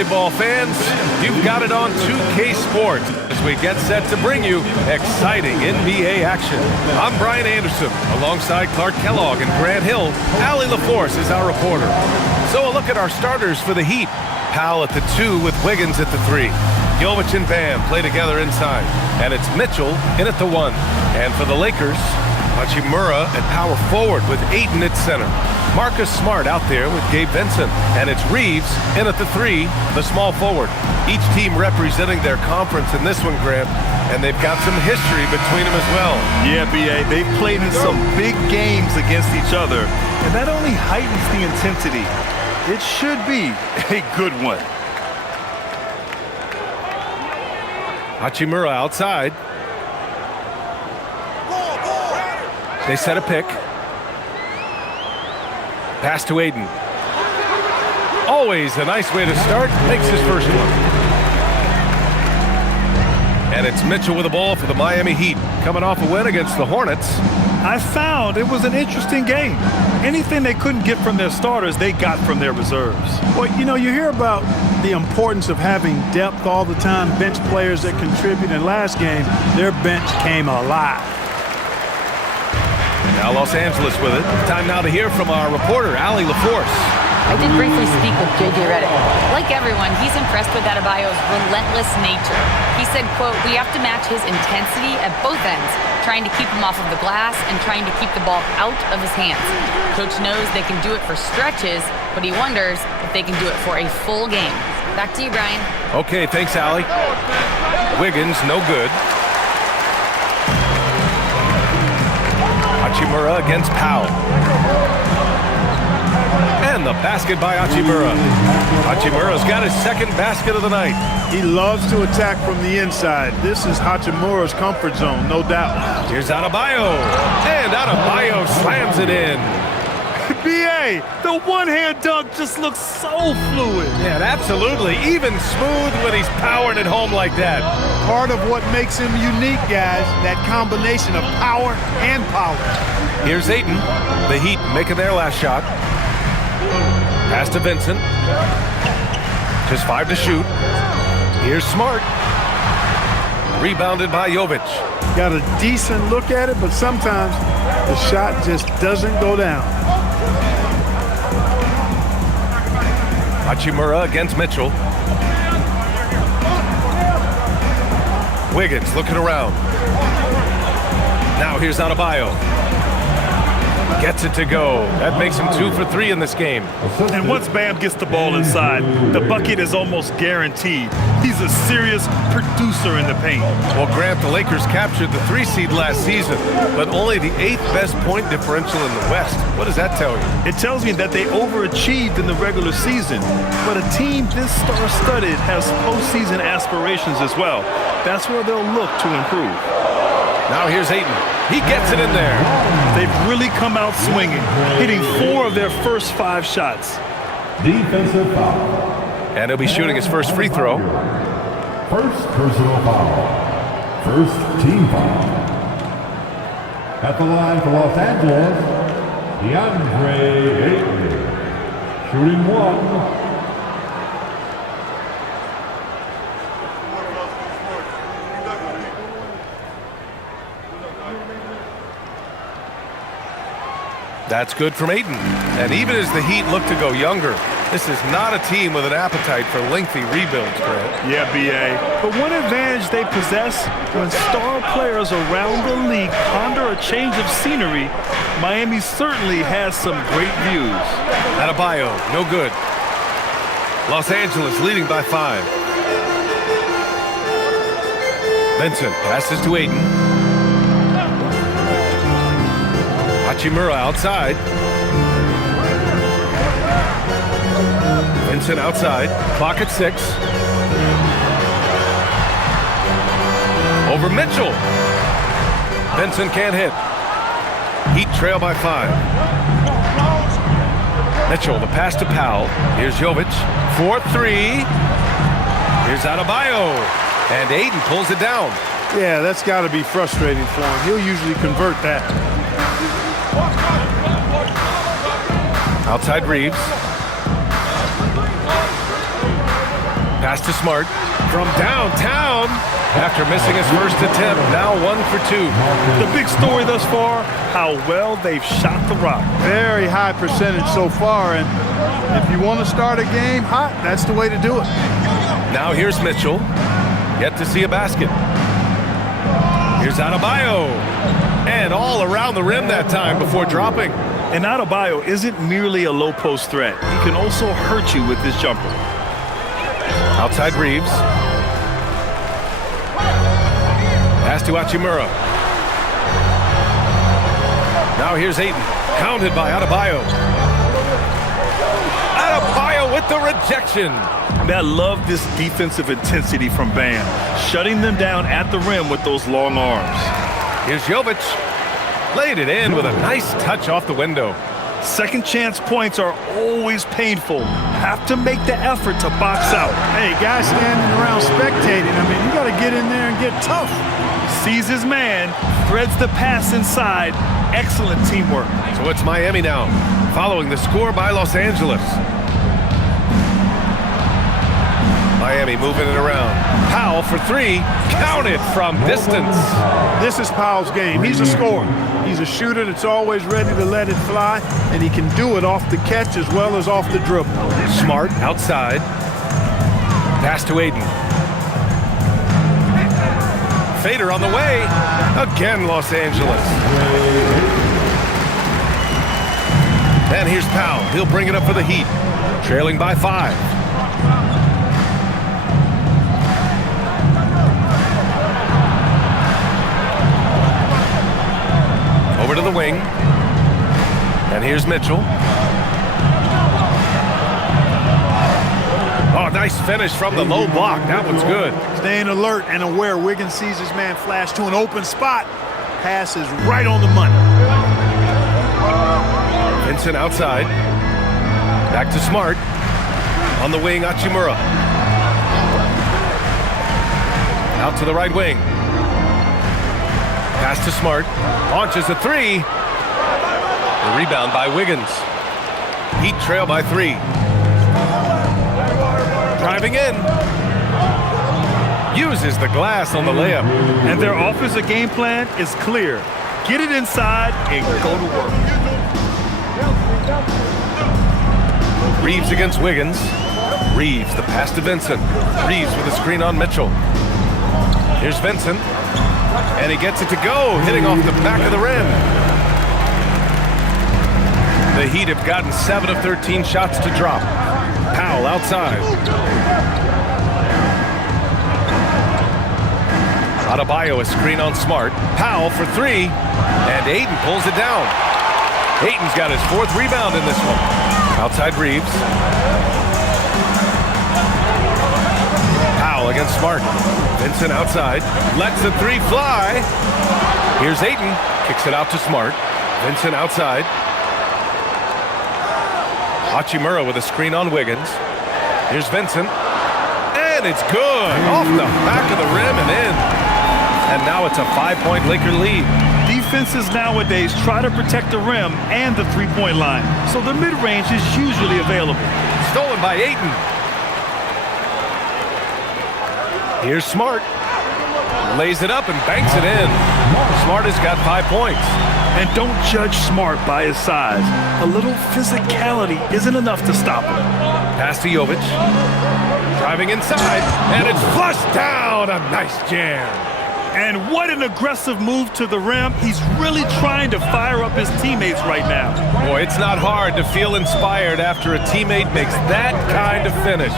basketball fans, you've got it on 2K Sports as we get set to bring you exciting NBA action. I'm Brian Anderson alongside Clark Kellogg and Grant Hill. Allie LaForce is our reporter. So a look at our starters for the Heat. Powell at the 2 with Wiggins at the 3. Jovic and Bam play together inside. And it's Mitchell in at the 1. And for the Lakers, Hachimura at power forward with Ayton at center. Marcus Smart out there with Gabe Vincent. And it's Reeves in at the 3, the small forward. Each team representing their conference in this one, Grant. And they've got some history between them as well. Yeah, B.A., they've played in some big games against each other. And that only heightens the intensity. It should be a good one. Hachimura outside. They set a pick. Pass to Ayton. Always a nice way to start. Makes his first one. And it's Mitchell with the ball for the Miami Heat. Coming off a win against the Hornets. I found it was an interesting game. Anything they couldn't get from their starters, they got from their reserves. Well, you know, you hear about the importance of having depth all the time, bench players that contribute. In last game, their bench came alive. Now Los Angeles with it. Time now to hear from our reporter, Allie LaForce. I did briefly speak with J.J. Redick. Like everyone, he's impressed with Adebayo's relentless nature. He said, quote, "We have to match his intensity at both ends, trying to keep him off of the glass and trying to keep the ball out of his hands. Coach knows they can do it for stretches, but he wonders if they can do it for a full game." Back to you, Brian. Okay, thanks, Allie. Wiggins, no good. Hachimura against Powell. And the basket by Hachimura. Hachimura's got his second basket of the night. He loves to attack from the inside. This is Hachimura's comfort zone, no doubt. Here's Adebayo. And Adebayo slams it in. B.A., the one-hand dunk just looks so fluid. Yeah, absolutely. Even smooth when he's powering it home like that. Part of what makes him unique, guys, that combination of power and power. Here's Ayton. The Heat making their last shot. Pass to Vincent. Just 5 to shoot. Here's Smart. Rebounded by Jovic. Got a decent look at it, but sometimes the shot just doesn't go down. Hachimura against Mitchell. Wiggins looking around. Now here's Adebayo. Gets it to go. That makes him 2 for 3 in this game. And once Bam gets the ball inside, the bucket is almost guaranteed. He's a serious producer in the paint. Well, Grant, the Lakers captured the 3 seed last season, but only the 8th best point differential in the West. What does that tell you? It tells me that they overachieved in the regular season. But a team this star-studded has postseason aspirations as well. That's where they'll look to improve. Now here's Ayton. He gets it in there. They've really come out swinging, hitting 4 of their first 5 shots. Defensive foul. And he'll be shooting his first free throw. First personal foul. First team foul. At the line for Los Angeles, DeAndre Ayton. Shooting 1. That's good from Ayton. And even as the Heat look to go younger, this is not a team with an appetite for lengthy rebuilds, Grant. Yeah, B.A. But one advantage they possess, when star players around the league ponder a change of scenery, Miami certainly has some great views. Adebayo, no good. Los Angeles leading by 5. Vincent passes to Ayton. Hachimura outside. Vincent outside. Clock at 6. Over Mitchell. Vincent can't hit. Heat trail by 5. Mitchell, the pass to Powell. Here's Jovic. 4-3. Here's Adebayo. And Ayton pulls it down. Yeah, that's got to be frustrating for him. He'll usually convert that. Outside Reeves. Pass to Smart from downtown. After missing his first attempt, now 1 for 2. The big story thus far, how well they've shot the rock. Very high percentage so far, and if you want to start a game hot, that's the way to do it. Now here's Mitchell. Yet to see a basket. Here's Adebayo. And all around the rim that time before dropping. And Adebayo isn't merely a low-post threat. He can also hurt you with his jumper. Outside Reeves. Pass to Hachimura. Now here's Ayton. Pounded by Adebayo. Adebayo with the rejection. I love this defensive intensity from Bam, shutting them down at the rim with those long arms. Here's Jovic. Laid it in with a nice touch off the window. Second chance points are always painful. Have to make the effort to box out. Hey, guys standing around spectating, I mean, you got to get in there and get tough. Sees his man, threads the pass inside. Excellent teamwork. So it's Miami now, following the score by Los Angeles. Miami moving it around. Powell for 3, counted from distance. This is Powell's game. He's a scorer. He's a shooter that's always ready to let it fly, and he can do it off the catch as well as off the dribble. Smart outside. Pass to Ayton. Fader on the way. Again, Los Angeles. And here's Powell. He'll bring it up for the Heat. Trailing by 5. Over to the wing. And here's Mitchell. Oh, nice finish from the low block. That one's good. Staying alert and aware. Wiggins sees his man flash to an open spot. Pass is right on the money. Vincent outside. Back to Smart. On the wing, Hachimura. Out to the right wing. Pass to Smart. Launches a 3. The rebound by Wiggins. Heat trail by 3. Driving in. Uses the glass on the layup. And their offensive game plan is clear. Get it inside and go to work. Reeves against Wiggins. Reeves, the pass to Vincent. Reeves with a screen on Mitchell. Here's Vincent. And he gets it to go, hitting off the back of the rim. The Heat have gotten 7 of 13 shots to drop. Powell outside. Adebayo a screen on Smart. Powell for 3. And Ayton pulls it down. Ayton's got his 4th rebound in this one. Outside Reeves. Powell against Smart. Vincent outside. Lets the 3 fly. Here's Ayton. Kicks it out to Smart. Vincent outside. Hachimura with a screen on Wiggins. Here's Vincent. And it's good. Off the back of the rim and in. And now it's a 5-point Laker lead. Defenses nowadays try to protect the rim and the three-point line, so the mid-range is usually available. Stolen by Ayton. Here's Smart. Lays it up and banks it in. Smart has got 5 points. And don't judge Smart by his size. A little physicality isn't enough to stop him. Pass to Jovic. Driving inside, and it's flushed down. A nice jam. And what an aggressive move to the rim. He's really trying to fire up his teammates right now. Boy, it's not hard to feel inspired after a teammate makes that kind of finish.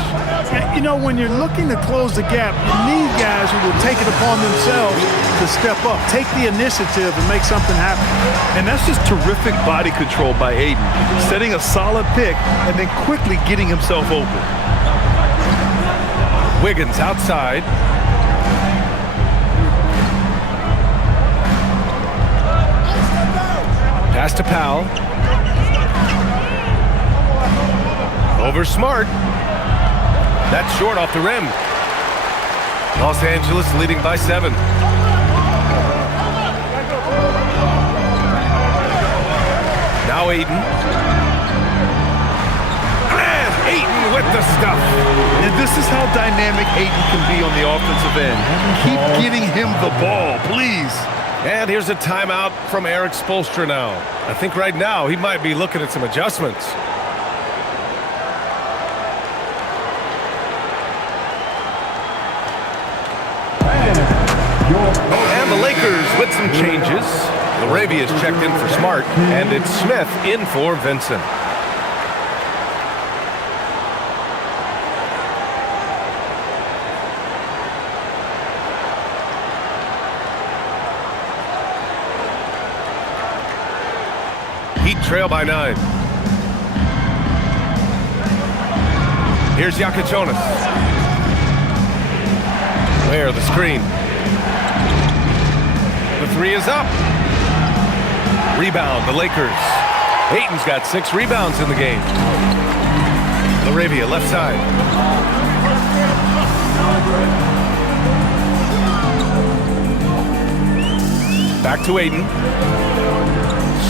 You know, when you're looking to close the gap, you need guys who will take it upon themselves to step up, take the initiative, and make something happen. And that's just terrific body control by Ayton, setting a solid pick and then quickly getting himself open. Wiggins outside. Pass to Powell. Over Smart. That's short off the rim. Los Angeles leading by 7. Now Ayton. And Ayton with the stuff. And this is how dynamic Ayton can be on the offensive end. Keep getting him the ball, please. And here's a timeout from Eric Spoelstra now. I think right now he might be looking at some adjustments. And the Lakers with some changes. Laravia's checked in for Smart, and it's Smith in for Vincent. Heat trail by 9. Here's Yakachonis. Where the screen. The 3 is up. Rebound, the Lakers. Ayton's got 6 rebounds in the game. Laravia, left side. Back to Ayton.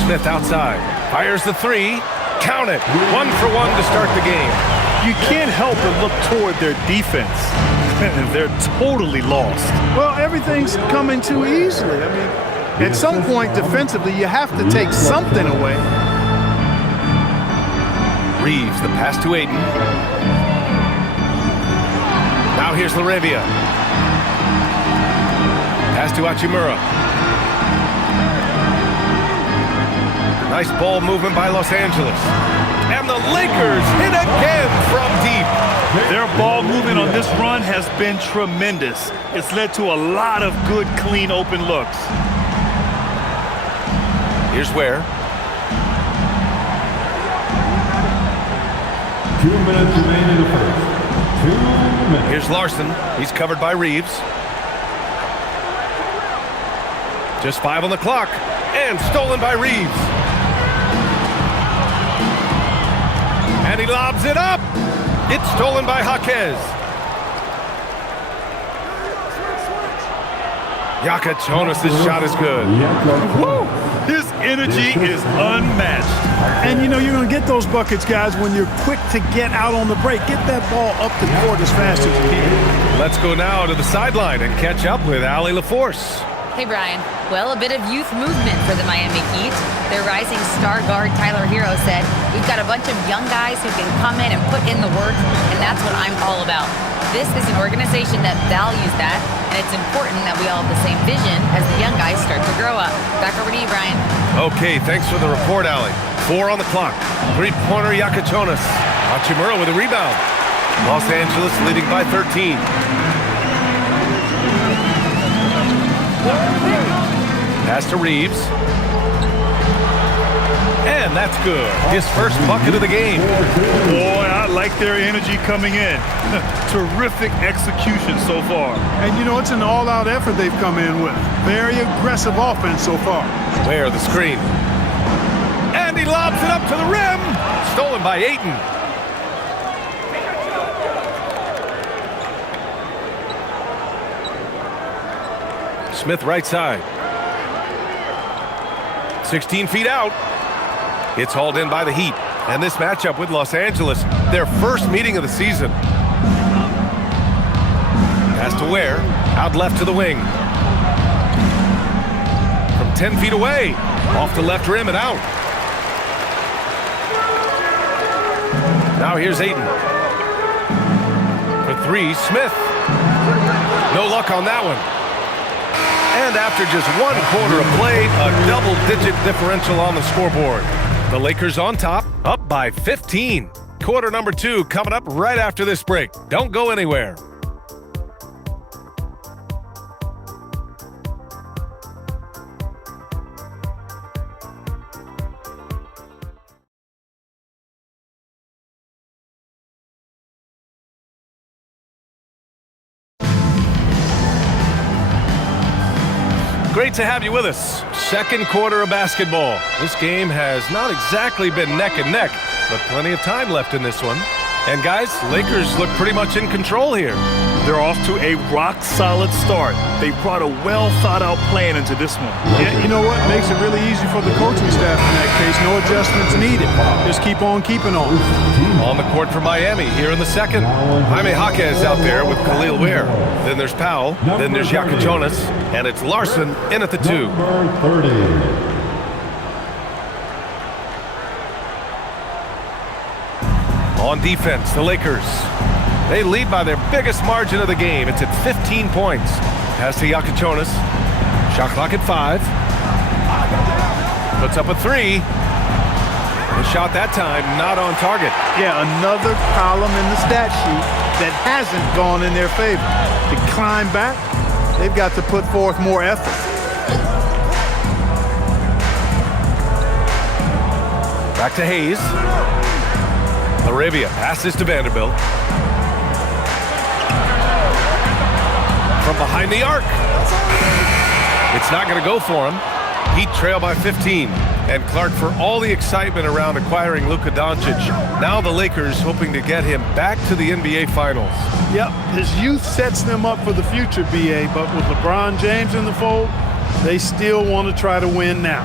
Smith outside. Fires the 3. Count it. 1 for 1 to start the game. You can't help but look toward their defense. They're totally lost. Well, everything's coming too easily. I mean, at some point defensively, you have to take something away. Reeves, the pass to Ayton. Now here's Laravia. Pass to Hachimura. Nice ball movement by Los Angeles. And the Lakers hit again from deep. Their ball movement on this run has been tremendous. It's led to a lot of good, clean, open looks. Here's Ware. 2 minutes remain in the first. 2 minutes. Here's Larson. He's covered by Reeves. Just 5 on the clock. And stolen by Reeves. And he lobs it up. It's stolen by Jaquez. Yakachonis' shot is good. Woo! His energy is unmatched. And, you know, you're going to get those buckets, guys, when you're quick to get out on the break. Get that ball up the court as fast as you can. Let's go now to the sideline and catch up with Allie LaForce. Hey, Brian. Well, a bit of youth movement for the Miami Heat. Their rising star guard, Tyler Hero, said, "We've got a bunch of young guys who can come in and put in the work, and that's what I'm all about." This is an organization that values that, and it's important that we all have the same vision as the young guys start to grow up. Back over to you, Brian. Okay, thanks for the report, Allie. 4 on the clock. 3-pointer Yakachonis. Hachimura with a rebound. Los Angeles leading by 13. Pass to Reeves. And that's good. His first bucket of the game. Boy, I like their energy coming in. Terrific execution so far. And, you know, it's an all-out effort they've come in with. Very aggressive offense so far. Where the screen. And he lobs it up to the rim. Stolen by Ayton. Smith right side. 16 feet out. It's hauled in by the Heat. And this matchup with Los Angeles, their first meeting of the season. Pass to Ware. Out left to the wing. From 10 feet away. Off the left rim and out. Now here's Ayton. For 3, Smith. No luck on that one. And after just 1 quarter of play, a double-digit differential on the scoreboard. The Lakers on top, up by 15. Quarter number 2 coming up right after this break. Don't go anywhere. Great to have you with us. Second quarter of basketball. This game has not exactly been neck and neck, but plenty of time left in this one. And guys, Lakers look pretty much in control here. They're off to a rock-solid start. They brought a well-thought-out plan into this one. Yeah, you know what? Makes it really easy for the coaching staff in that case. No adjustments needed. Just keep on keeping on. On the court for Miami here in the second. Jaime Jaquez out there with Khalil Ware. Then there's Powell. Then there's Jonas. And it's Larson in at the 2. Number 30. On defense, the Lakers. They lead by their biggest margin of the game. It's at 15 points. Pass to Jonas. Shot clock at 5. Puts up a 3. The shot that time not on target. Yeah, another column in the stat sheet that hasn't gone in their favor. To climb back, they've got to put forth more effort. Back to Hayes. Arabia passes to Vanderbilt. From behind the arc. It's not going to go for him. Heat trail by 15. And Clark, for all the excitement around acquiring Luka Doncic, now the Lakers hoping to get him back to the NBA Finals. Yep, his youth sets them up for the future, B.A., but with LeBron James in the fold, they still want to try to win now.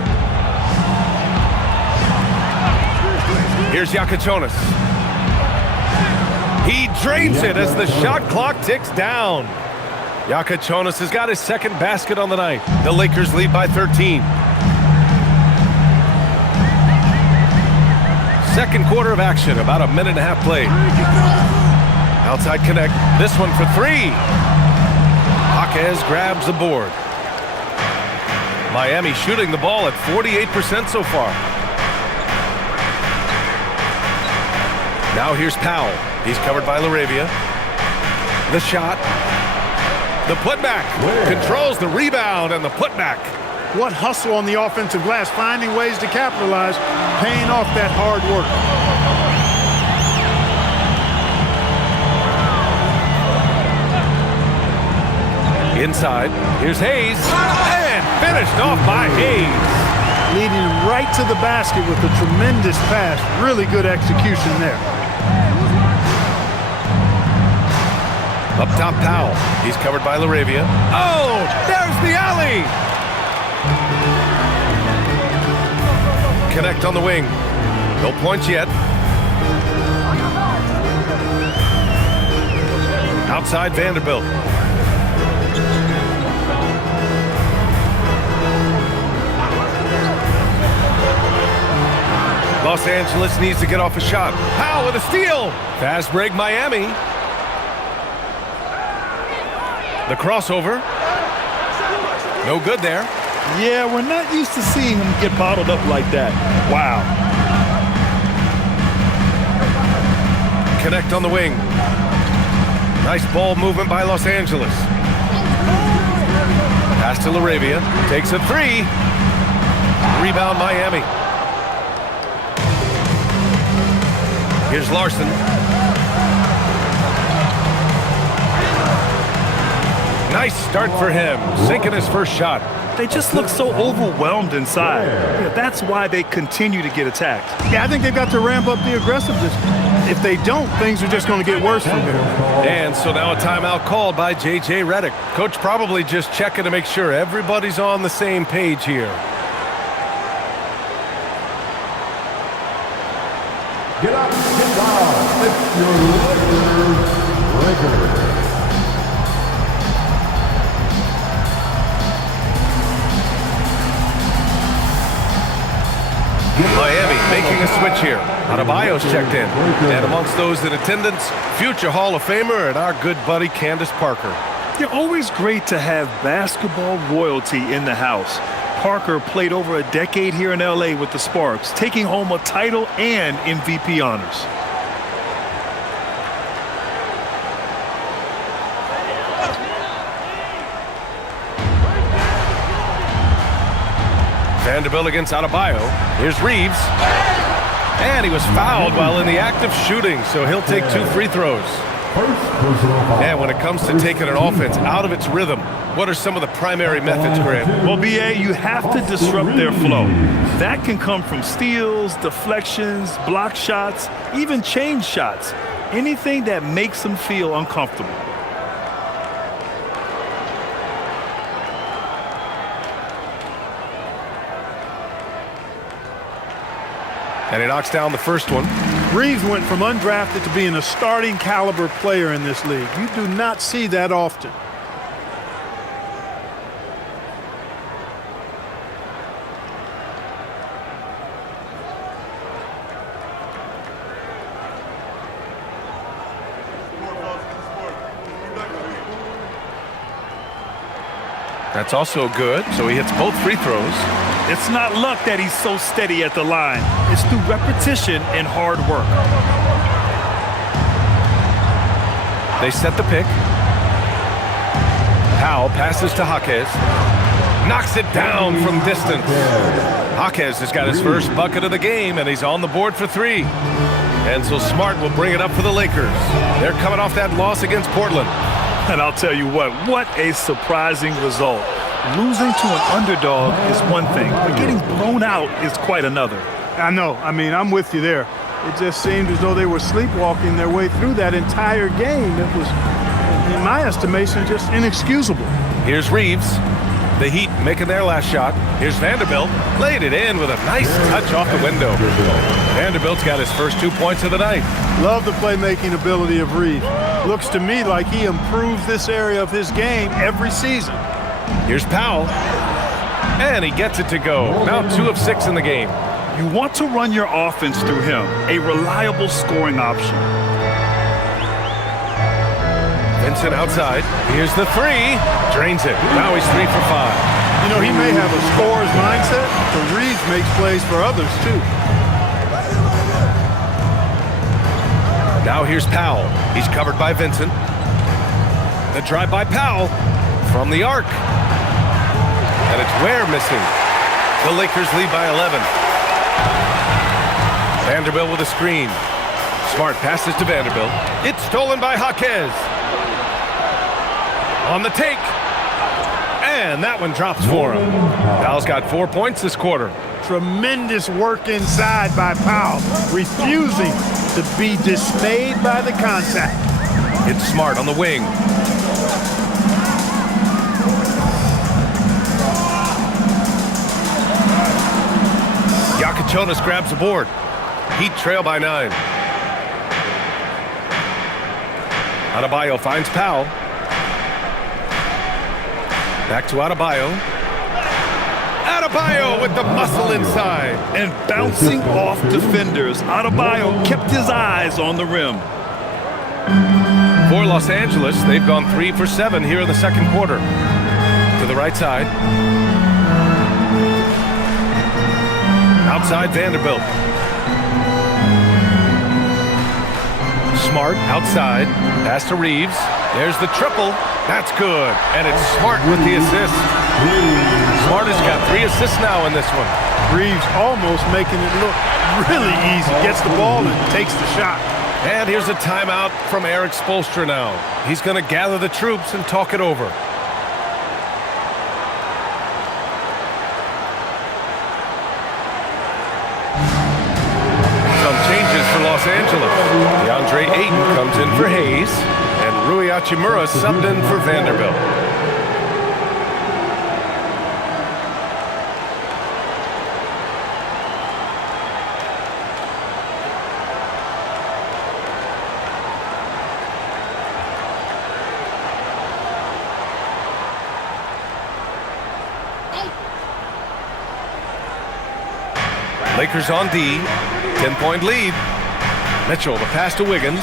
Here's Jonas. He drains it as the shot clock ticks down. Jonas has got his second basket on the night. The Lakers lead by 13. Second quarter of action, about a minute and a half played. Outside connect, this one for 3. Jaquez grabs the board. Miami shooting the ball at 48% so far. Now here's Powell. He's covered by LaRavia. The shot. The putback. Controls the rebound and the putback. What hustle on the offensive glass, finding ways to capitalize, paying off that hard work. Inside, here's Hayes, and finished off by Hayes. Leading right to the basket with a tremendous pass. Really good execution there. Up top, Powell. He's covered by LaRavia. Oh, there's the alley! Connect on the wing. No points yet. Outside Vanderbilt. Los Angeles needs to get off a shot. Powell with a steal. Fast break Miami. The crossover. No good there. Yeah, we're not used to seeing him get bottled up like that. Wow. Connect on the wing. Nice ball movement by Los Angeles. Pass to LaRavia. Takes a 3. Rebound Miami. Here's Larson. Nice start for him, sinking his first shot. They just look so overwhelmed inside. Yeah, that's why they continue to get attacked. Yeah, I think they've got to ramp up the aggressiveness. If they don't, things are just going to get worse from here. And so now a timeout called by J.J. Redick. Coach probably just checking to make sure everybody's on the same page here. Get up, get down. It's your Lakers. Miami making a switch here. Adebayo's checked in. And amongst those in attendance, future Hall of Famer and our good buddy Candace Parker. You're always great to have basketball royalty in the house. Parker played over a decade here in L.A. with the Sparks, taking home a title and MVP honors. Vanderbilt against Adebayo. Here's Reeves. And he was fouled while in the act of shooting, so he'll take 2 free throws. And when it comes to taking an offense out of its rhythm, what are some of the primary methods, Graham? Well, B.A., you have to disrupt their flow. That can come from steals, deflections, block shots, even change shots. Anything that makes them feel uncomfortable. And he knocks down the first one. Reeves went from undrafted to being a starting caliber player in this league. You do not see that often. That's also good, so he hits both free throws. It's not luck that he's so steady at the line. It's through repetition and hard work. They set the pick. Powell passes to Jaquez. Knocks it down from distance. Jaquez has got his first bucket of the game, and he's on the board for 3. And so Smart will bring it up for the Lakers. They're coming off that loss against Portland. And I'll tell you what a surprising result. Losing to an underdog is one thing, but getting blown out is quite another. I know. I mean, I'm with you there. It just seemed as though they were sleepwalking their way through that entire game. It was, in my estimation, just inexcusable. Here's Reeves. The Heat making their last shot. Here's Vanderbilt. Laid it in with a nice touch off the window. Vanderbilt's got his first 2 points of the night. Love the playmaking ability of Reeves. Looks to me like he improves this area of his game every season. Here's Powell. And he gets it to go. Now 2 of 6 in the game. You want to run your offense through him, a reliable scoring option. Vincent outside. Here's the 3. Drains it. Now he's 3 for 5. You know, he may have a scorer's mindset, but Reeves makes plays for others, too. Now here's Powell. He's covered by Vincent. The drive by Powell from the arc. And it's Ware missing. The Lakers lead by 11. Vanderbilt with a screen. Smart passes to Vanderbilt. It's stolen by Jaquez. On the take. And that one drops for him. Powell's got 4 points this quarter. Tremendous work inside by Powell, refusing to be dismayed by the contact. It's Smart on the wing. Jonas grabs the board. Heat trail by 9. Adebayo finds Powell. Back to Adebayo. Adebayo with the muscle inside. And bouncing off defenders, Adebayo kept his eyes on the rim. For Los Angeles, they've gone 3 for 7 here in the second quarter. To the right side. Outside Vanderbilt. Smart outside. Pass to Reeves. There's the triple. That's good. And it's Smart with the assist. Smart has got 3 assists now in this one. Reeves almost making it look really easy. Gets the ball and takes the shot. And here's a timeout from Eric Spoelstra now. He's going to gather the troops and talk it over. For Los Angeles. DeAndre Ayton comes in for Hayes, and Rui Hachimura subbed in for Vanderbilt. Lakers on D, 10-point lead. Mitchell, the pass to Wiggins.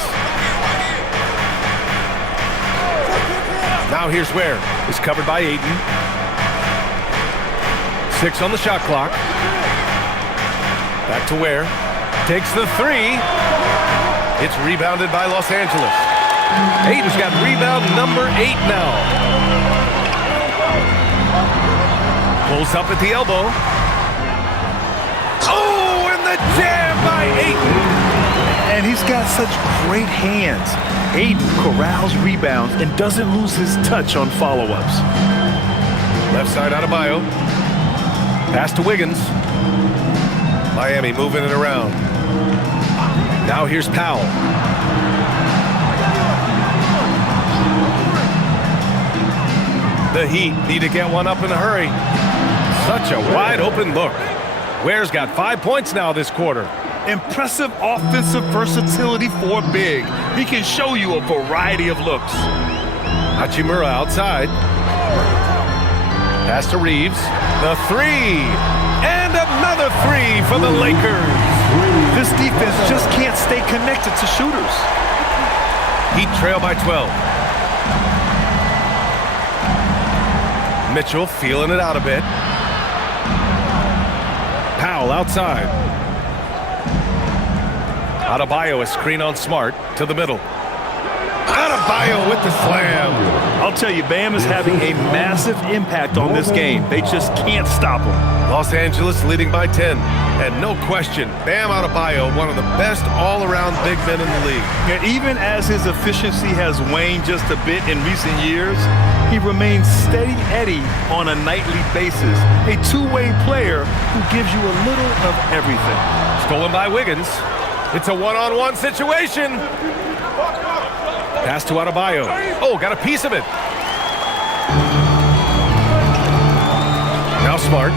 Now here's Ware. He's covered by Ayton. 6 on the shot clock. Back to Ware. Takes the 3. It's rebounded by Los Angeles. Ayton's got rebound number 8 now. Pulls up at the elbow. Oh, and the jam by Ayton. And he's got such great hands. Ayton corrals rebounds and doesn't lose his touch on follow-ups. Left side Adebayo. Pass to Wiggins. Miami moving it around. Now here's Powell. The Heat need to get one up in a hurry. Such a wide open look. Ware's got 5 points now this quarter. Impressive offensive versatility for a big. He can show you a variety of looks. Hachimura outside. Pass to Reeves. The three. And another three for the Lakers. This defense just can't stay connected to shooters. Heat trail by 12. Mitchell feeling it out a bit. Powell outside. Adebayo a screen on Smart to the middle. Adebayo with the slam. I'll tell you, Bam is having a massive impact on this game. They just can't stop him. Los Angeles leading by 10. And no question, Bam Adebayo, one of the best all-around big men in the league. Yeah, even as his efficiency has waned just a bit in recent years, he remains steady Eddie on a nightly basis. A two-way player who gives you a little of everything. Stolen by Wiggins. It's a one-on-one situation. Pass to Adebayo. Oh, got a piece of it. Now Smart.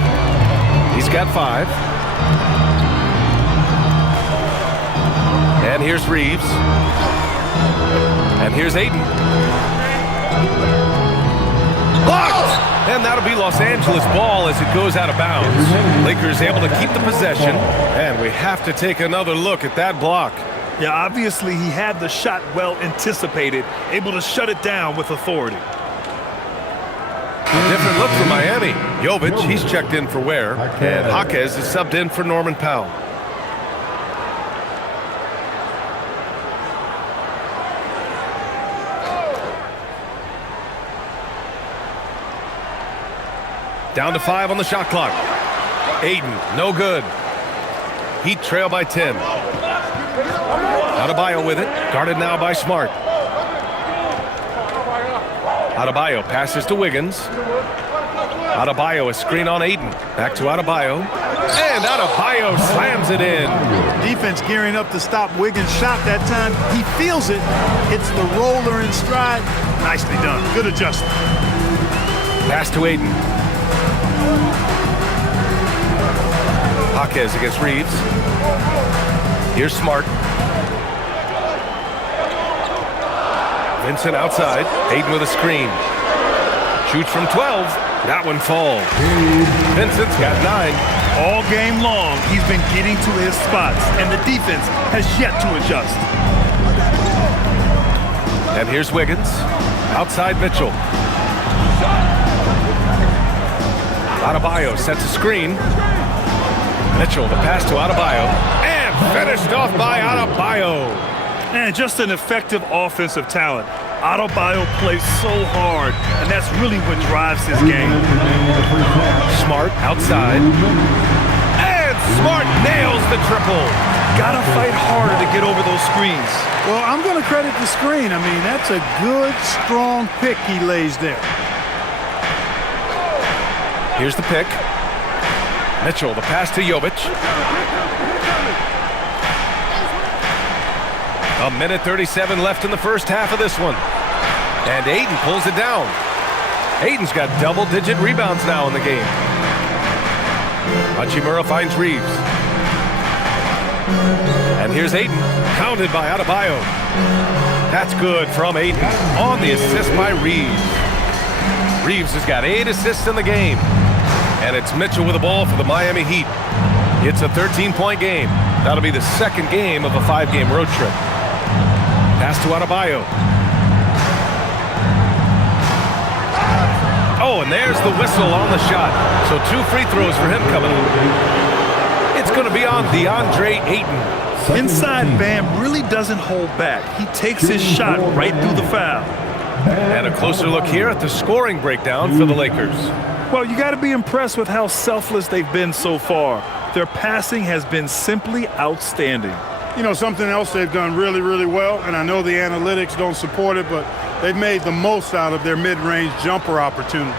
He's got 5. And here's Reeves. And here's Ayton. Blocked! And that'll be Los Angeles ball as it goes out of bounds. Lakers able to keep the possession. And we have to take another look at that block. Yeah, obviously he had the shot well anticipated, able to shut it down with authority. A different look for Miami. Jovic, he's checked in for Ware. And Jaquez is subbed in for Norman Powell. Down to 5 on the shot clock. Ayton, no good. Heat trail by 10. Adebayo with it, guarded now by Smart. Adebayo passes to Wiggins. Adebayo a screen on Ayton. Back to Adebayo. And Adebayo slams it in. Defense gearing up to stop Wiggins' shot that time. He feels it. Hits the roller in stride. Nicely done. Good adjustment. Pass to Ayton. Jaquez against Reeves. Here's Smart. Vincent outside. Ayton with a screen. Shoots from 12. That one falls. Vincent's got 9. All game long, he's been getting to his spots, and the defense has yet to adjust. And here's Wiggins. Outside Mitchell. Adebayo sets a screen. Mitchell, the pass to Adebayo. And finished off by Adebayo. And just an effective offensive talent. Adebayo plays so hard, and that's really what drives his game. Smart outside. And Smart nails the triple. Gotta fight harder to get over those screens. Well, I'm going to credit the screen. I mean, that's a good, strong pick he lays there. Here's the pick. Mitchell, the pass to Jovic. A minute 37 left in the first half of this one. And Ayton pulls it down. Ayton's got double-digit rebounds now in the game. Hachimura finds Reeves. And here's Ayton, counted by Adebayo. That's good from Ayton on the assist by Reeves. Reeves has got 8 assists in the game. And it's Mitchell with the ball for the Miami Heat. It's a 13-point game. That'll be the second game of a 5-game road trip. Pass to Adebayo. Oh, and there's the whistle on the shot. So 2 free throws for him coming up. It's going to be on DeAndre Ayton. Inside, Bam really doesn't hold back. He takes his shot right through the foul. And a closer look here at the scoring breakdown for the Lakers. Well, you got to be impressed with how selfless they've been so far. Their passing has been simply outstanding. You know, something else they've done really, really well, and I know the analytics don't support it, but they've made the most out of their mid-range jumper opportunities.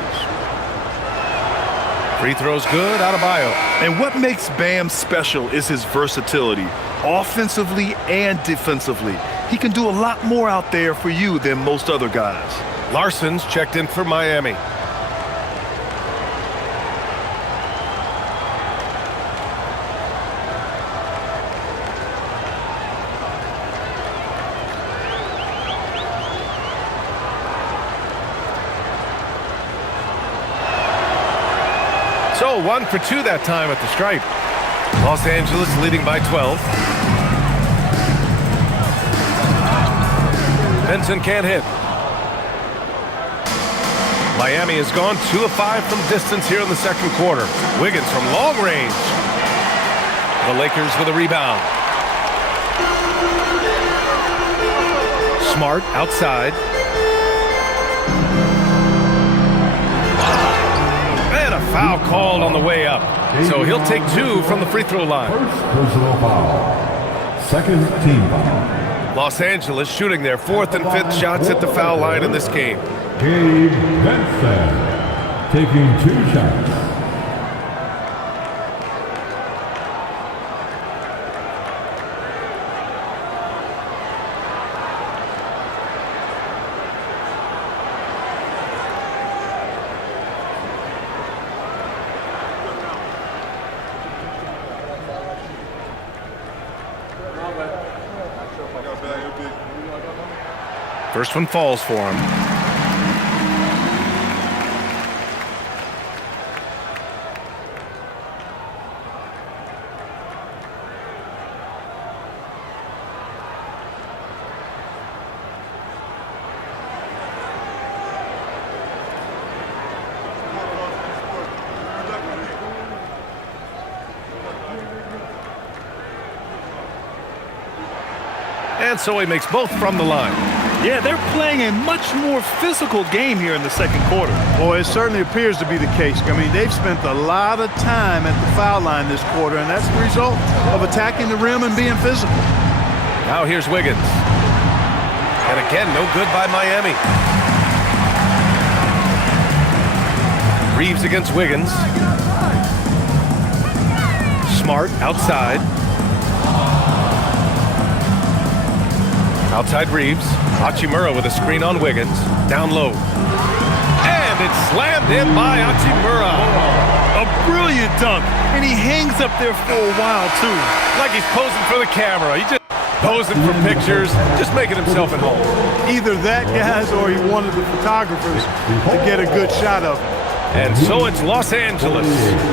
Free throws good, Adebayo. And what makes Bam special is his versatility, offensively and defensively. He can do a lot more out there for you than most other guys. Larson's checked in for Miami. So 1 for 2 that time at the stripe. Los Angeles leading by 12. Benson can't hit. Miami has gone 2 of 5 from distance here in the second quarter. Wiggins from long range. The Lakers with a rebound. Smart outside. And a foul called on the way up. So he'll take 2 from the free throw line. First personal foul. Second team foul. Los Angeles shooting their 4th and 5th shots at the foul line in this game. Gabe Vincent taking 2 shots. First one falls for him. And so he makes both from the line. Yeah, they're playing a much more physical game here in the second quarter. Boy, it certainly appears to be the case. I mean, they've spent a lot of time at the foul line this quarter, and that's the result of attacking the rim and being physical. Now here's Wiggins. And again, no good by Miami. Reeves against Wiggins. Smart outside. Outside Reeves. Hachimura with a screen on Wiggins. Down low. And it's slammed in by Hachimura. A brilliant dunk, and he hangs up there for a while, too. Like he's posing for the camera. He's just posing for pictures, just making himself at home. Either that, guys, or he wanted the photographers to get a good shot of him. And so it's Los Angeles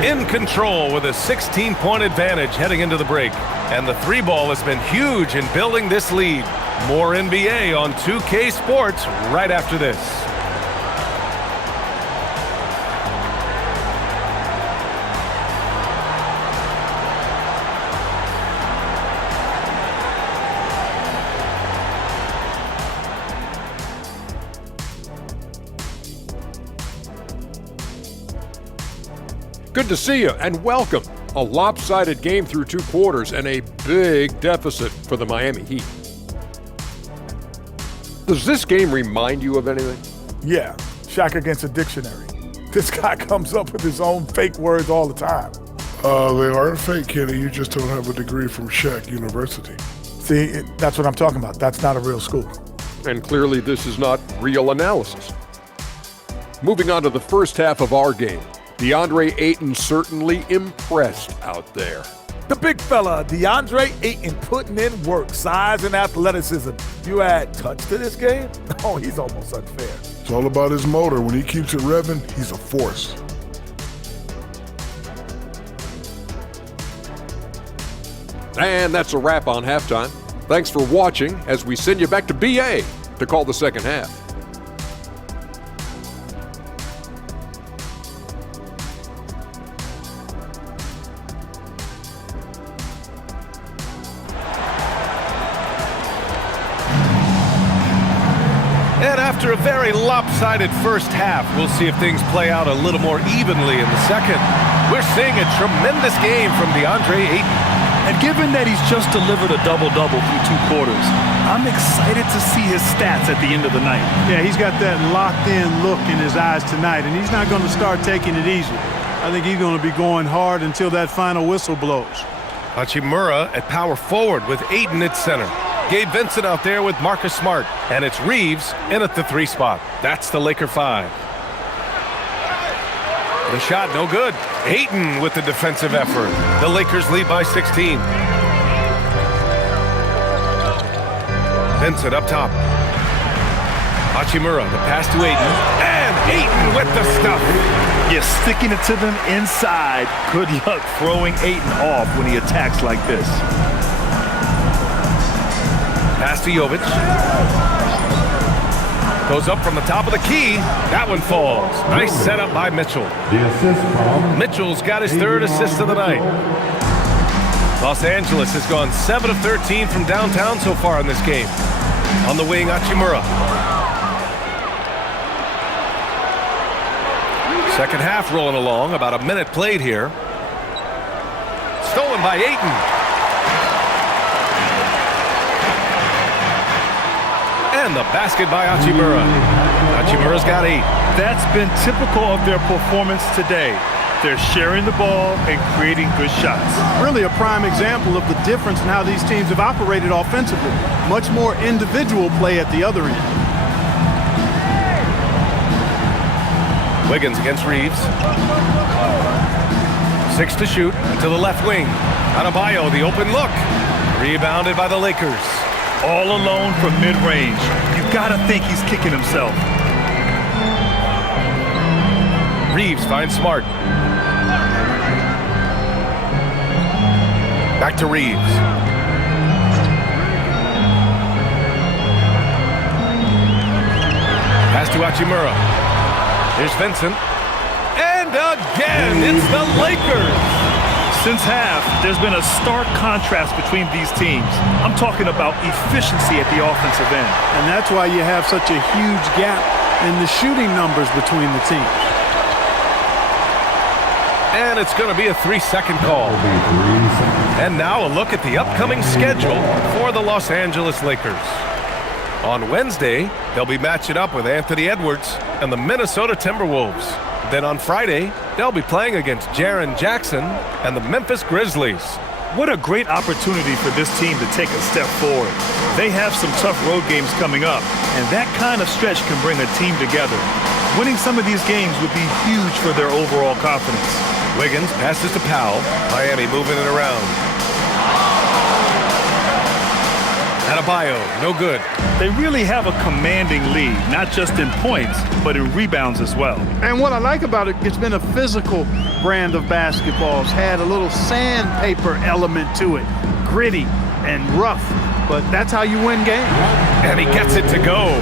in control with a 16-point advantage heading into the break. And the 3 ball has been huge in building this lead. More NBA on 2K Sports right after this. Good to see you and welcome. A lopsided game through 2 quarters and a big deficit for the Miami Heat. Does this game remind you of anything? Yeah, Shaq against a dictionary. This guy comes up with his own fake words all the time. They aren't fake, Kenny. You just don't have a degree from Shaq University. See, that's what I'm talking about. That's not a real school. And clearly this is not real analysis. Moving on to the first half of our game. DeAndre Ayton certainly impressed out there. The big fella, DeAndre Ayton, putting in work, size and athleticism. You add touch to this game? Oh, he's almost unfair. It's all about his motor. When he keeps it revving, he's a force. And that's a wrap on halftime. Thanks for watching as we send you back to BA to call the second half. And after a very lopsided first half, we'll see if things play out a little more evenly in the second. We're seeing a tremendous game from DeAndre Ayton. And given that he's just delivered a double-double through 2 quarters, I'm excited to see his stats at the end of the night. Yeah, he's got that locked-in look in his eyes tonight, and he's not going to start taking it easy. I think he's going to be going hard until that final whistle blows. Hachimura at power forward with Ayton at center. Gabe Vincent out there with Marcus Smart. And it's Reeves in at the 3 spot. That's the Laker 5. The shot no good. Ayton with the defensive effort. The Lakers lead by 16. Vincent up top. Hachimura, the pass to Ayton. And Ayton with the stuff. You're sticking it to them inside. Good luck throwing Ayton off when he attacks like this. Pass to Jovic. Goes up from the top of the key. That one falls. Nice setup by Mitchell. The assist from Mitchell's got his third assist of the night. Los Angeles has gone 7 of 13 from downtown so far in this game. On the wing, Hachimura. Second half rolling along. About a minute played here. Stolen by Ayton. And the basket by Hachimura. Hachimura's got 8. That's been typical of their performance today. They're sharing the ball and creating good shots. Really a prime example of the difference in how these teams have operated offensively. Much more individual play at the other end. Wiggins against Reeves. 6 to shoot to the left wing. Adebayo, the open look. Rebounded by the Lakers. All alone from mid-range. You've got to think he's kicking himself. Reeves finds Smart. Back to Reeves. Pass to Hachimura. Here's Vincent. And again, it's the Lakers. Since half, there's been a stark contrast between these teams. I'm talking about efficiency at the offensive end. And that's why you have such a huge gap in the shooting numbers between the teams. And it's going to be a 3-second call. And now a look at the upcoming schedule for the Los Angeles Lakers. On Wednesday, they'll be matching up with Anthony Edwards and the Minnesota Timberwolves. Then on Friday, they'll be playing against Jaren Jackson and the Memphis Grizzlies. What a great opportunity for this team to take a step forward. They have some tough road games coming up, and that kind of stretch can bring a team together. Winning some of these games would be huge for their overall confidence. Wiggins passes to Powell. Miami moving it around. Adebayo, no good. They really have a commanding lead, not just in points, but in rebounds as well. And what I like about it, it's been a physical brand of basketball. It's had a little sandpaper element to it. Gritty and rough, but that's how you win games. And he gets it to go.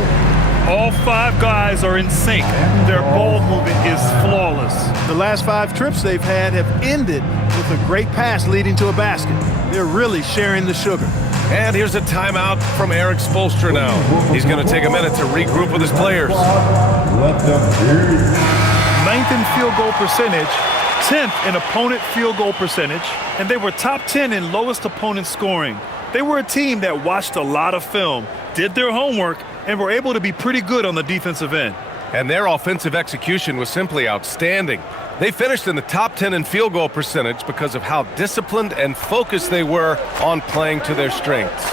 All 5 guys are in sync. Their ball movement is flawless. The last 5 trips they've had have ended with a great pass leading to a basket. They're really sharing the sugar. And here's a timeout from Eric Spoelstra now. He's going to take a minute to regroup with his players. 9th in field goal percentage, 10th in opponent field goal percentage, and they were top 10 in lowest opponent scoring. They were a team that watched a lot of film, did their homework, and were able to be pretty good on the defensive end. And their offensive execution was simply outstanding. They finished in the top 10 in field goal percentage because of how disciplined and focused they were on playing to their strengths.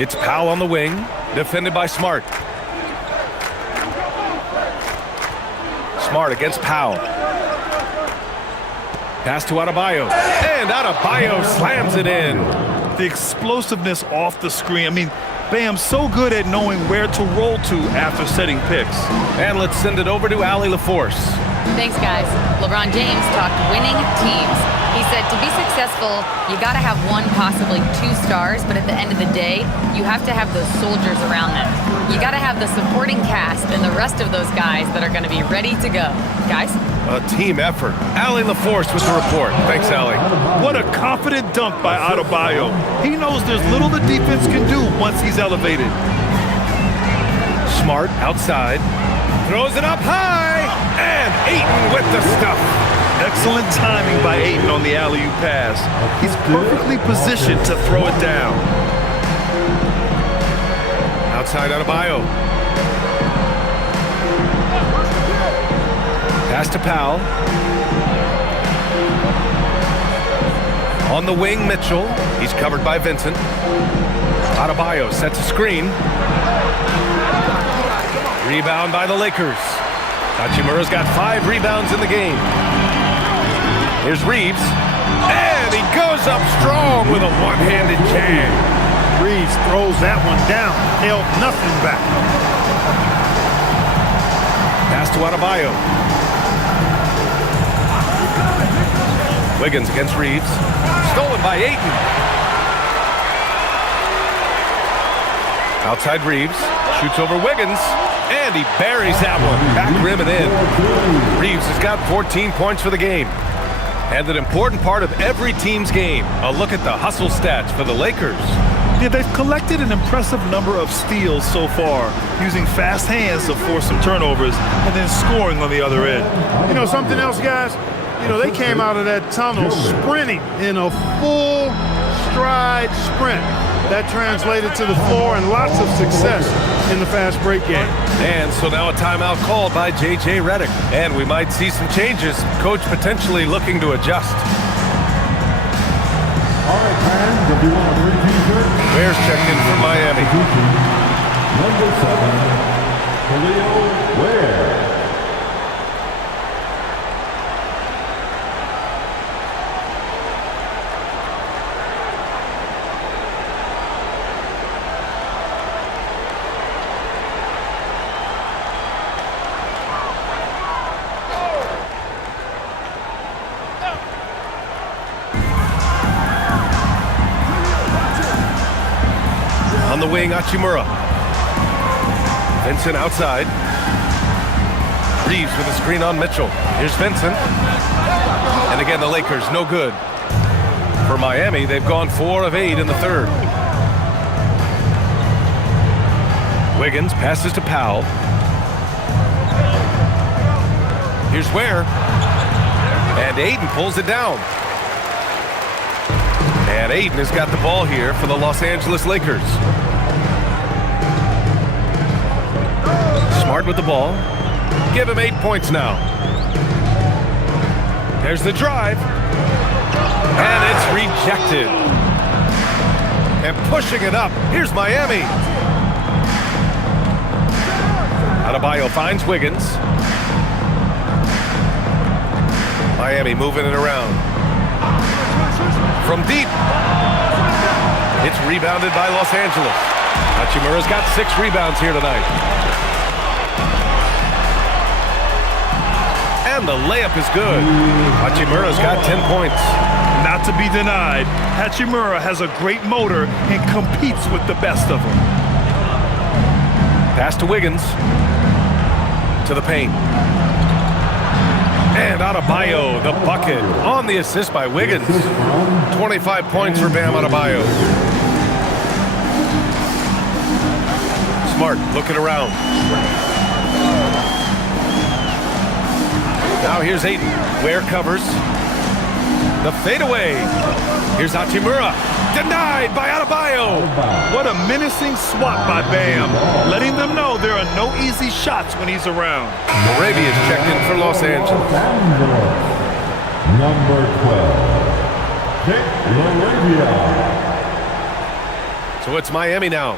It's Powell on the wing, defended by Smart. Smart against Powell. Pass to Adebayo. And Adebayo slams it in. The explosiveness off the screen. I mean, Bam's so good at knowing where to roll to after setting picks. And let's send it over to Allie LaForce. Thanks, guys. LeBron James talked winning teams. He said to be successful, you got to have 1, possibly 2 stars, but at the end of the day, you have to have those soldiers around them. You got to have the supporting cast and the rest of those guys that are going to be ready to go. Guys? A team effort. Allie LaForce with the report. Thanks, Allie. What a confident dunk by Adebayo. He knows there's little the defense can do once he's elevated. Smart outside. Throws it up high. And Ayton with the stuff. Excellent timing by Ayton on the alley-oop pass. He's perfectly positioned to throw it down. Outside Adebayo. Pass to Powell. On the wing, Mitchell. He's covered by Vincent. Adebayo sets a screen. Rebound by the Lakers. Hachimura's got 5 rebounds in the game. Here's Reeves. And he goes up strong with a one-handed jam. Reeves throws that one down. Held nothing back. Pass to Adebayo. Wiggins against Reeves. Stolen by Ayton. Outside Reeves. Shoots over Wiggins. And he buries that one. Back rim and in. Reeves has got 14 points for the game. And an important part of every team's game. A look at the hustle stats for the Lakers. Yeah, they've collected an impressive number of steals so far, using fast hands to force some turnovers and then scoring on the other end. You know something else, guys? You know, they came out of that tunnel sprinting in a full stride sprint. That translated to the floor and lots of success in the fast break game. And so now a timeout called by J.J. Redick. And we might see some changes. Coach potentially looking to adjust. All right, fans, if you want to bring t-shirts. Bears checked in from Miami. Number 7, Khalil Ware. On the wing, Hachimura. Vincent outside. Reeves with a screen on Mitchell. Here's Vincent. And again, the Lakers, no good. For Miami, they've gone 4 of 8 in the third. Wiggins passes to Powell. Here's Ware. And Ayton pulls it down. And Ayton has got the ball here for the Los Angeles Lakers. Smart with the ball. Give him 8 points now. There's the drive. And it's rejected. And pushing it up. Here's Miami. Adebayo finds Wiggins. Miami moving it around. From deep. It's rebounded by Los Angeles. Hachimura's got 6 rebounds here tonight. And the layup is good. Hachimura's got 10 points. Not to be denied, Hachimura has a great motor and competes with the best of them. Pass to Wiggins. To the paint. And Adebayo, the bucket, on the assist by Wiggins. 25 points for Bam Adebayo. Smart, looking around. Now here's Ayton. Ware covers. The fadeaway. Here's Hachimura. Denied by Adebayo. What a menacing swat by Bam, letting them know there are no easy shots when he's around. Arabia's checked in for Los Angeles. Number 12, Dick Arabia. So it's Miami now.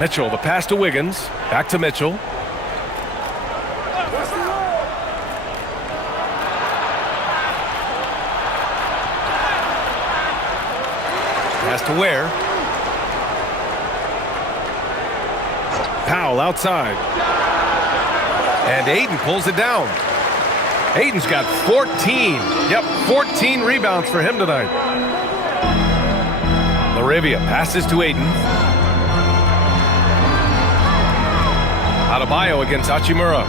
Mitchell, the pass to Wiggins. Back to Mitchell. Pass to Ware. Powell outside. And Ayton pulls it down. Ayton's got 14. Yep, 14 rebounds for him tonight. Arabia passes to Ayton. Adebayo against Hachimura.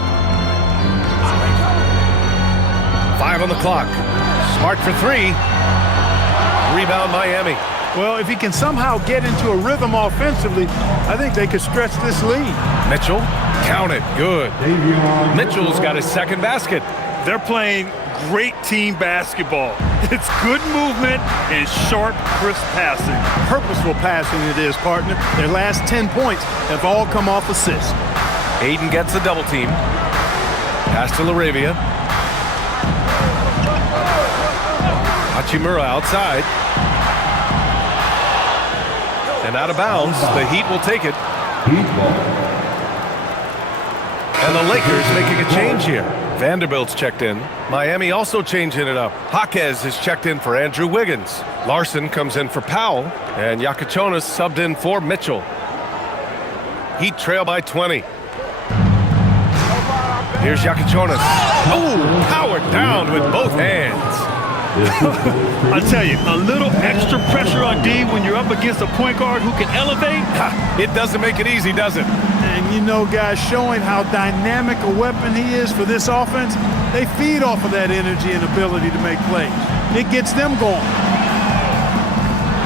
5 on the clock. Smart for 3. Rebound Miami. Well, if he can somehow get into a rhythm offensively, I think they could stretch this lead. Mitchell, count it, good. Mitchell's got his second basket. They're playing great team basketball. It's good movement and sharp, crisp passing. Purposeful passing it is, partner. Their last 10 points have all come off assists. Ayton gets the double team. Pass to Arabia. Hachimura outside. And out of bounds, the Heat will take it. And the Lakers making a change here. Vanderbilt's checked in. Miami also changing it up. Jaquez is checked in for Andrew Wiggins. Larson comes in for Powell. And Yakachonis subbed in for Mitchell. Heat trail by 20. Here's Yakichonis. Oh, powered down with both hands. I tell you, a little extra pressure on D when you're up against a point guard who can elevate. It doesn't make it easy, does it? And you know, guys, showing how dynamic a weapon he is for this offense, they feed off of that energy and ability to make plays. It gets them going.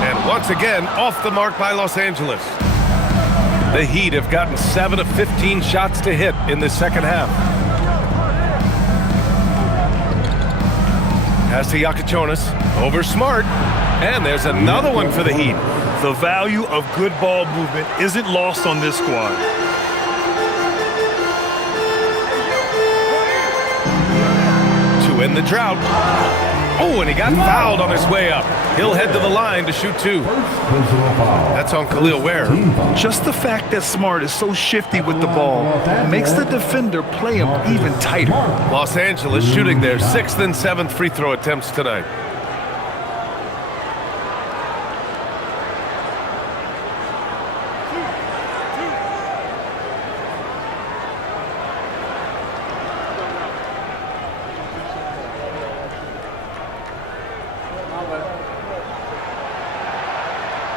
And once again, off the mark by Los Angeles. The Heat have gotten 7 of 15 shots to hit in the second half. Pass to Yakichonis, over Smart, and there's another one for the Heat. The value of good ball movement isn't lost on this squad. To end the drought. Oh, and he got fouled on his way up. He'll head to the line to shoot 2. That's on Khalil Ware. Just the fact that Smart is so shifty with the ball makes the defender play him even tighter. Los Angeles shooting their 6th and 7th free throw attempts tonight.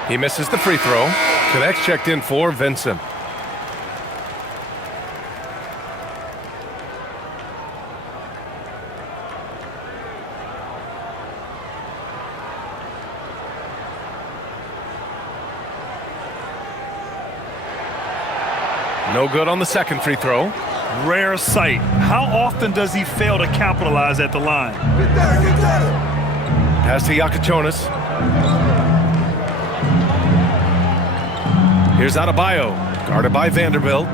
He misses the free throw. Connects checked in for Vincent. No good on the second free throw. Rare sight. How often does he fail to capitalize at the line? Pass to Yakichonis. Here's Adebayo, guarded by Vanderbilt.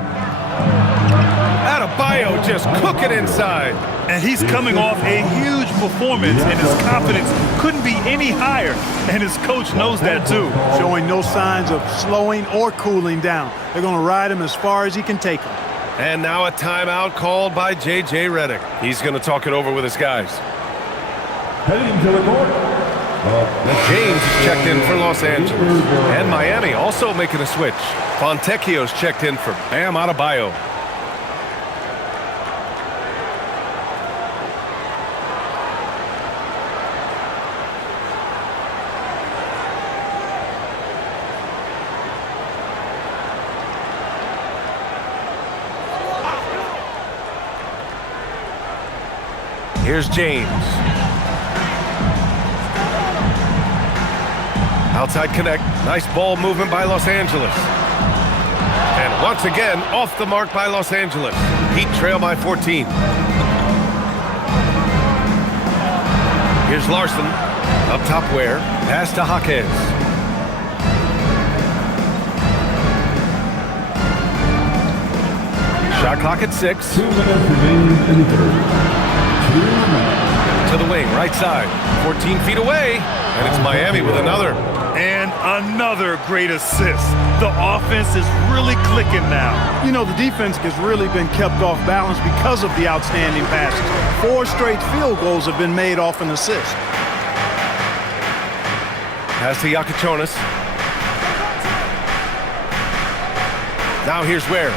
Adebayo just cooking inside. And he's coming off a huge performance, and his confidence couldn't be any higher. And his coach knows that too. Showing no signs of slowing or cooling down. They're going to ride him as far as he can take him. And now a timeout called by J.J. Redick. He's going to talk it over with his guys. Heading to the court. James is checked in for Los Angeles. And Miami also making a switch. Fontecchio's checked in for Bam Adebayo. Here's James. Outside connect. Nice ball movement by Los Angeles. And once again, off the mark by Los Angeles. Heat trail by 14. Here's Larson. Up top Ware. Pass to Jaquez. Shot clock at 6. 2 minutes remaining in the third. To the wing, right side. 14 feet away. And it's Miami with another. And another great assist. The offense is really clicking now. You know, the defense has really been kept off balance because of the outstanding passes. 4 straight field goals have been made off an assist. Pass to Yakichonis. Now here's Ware.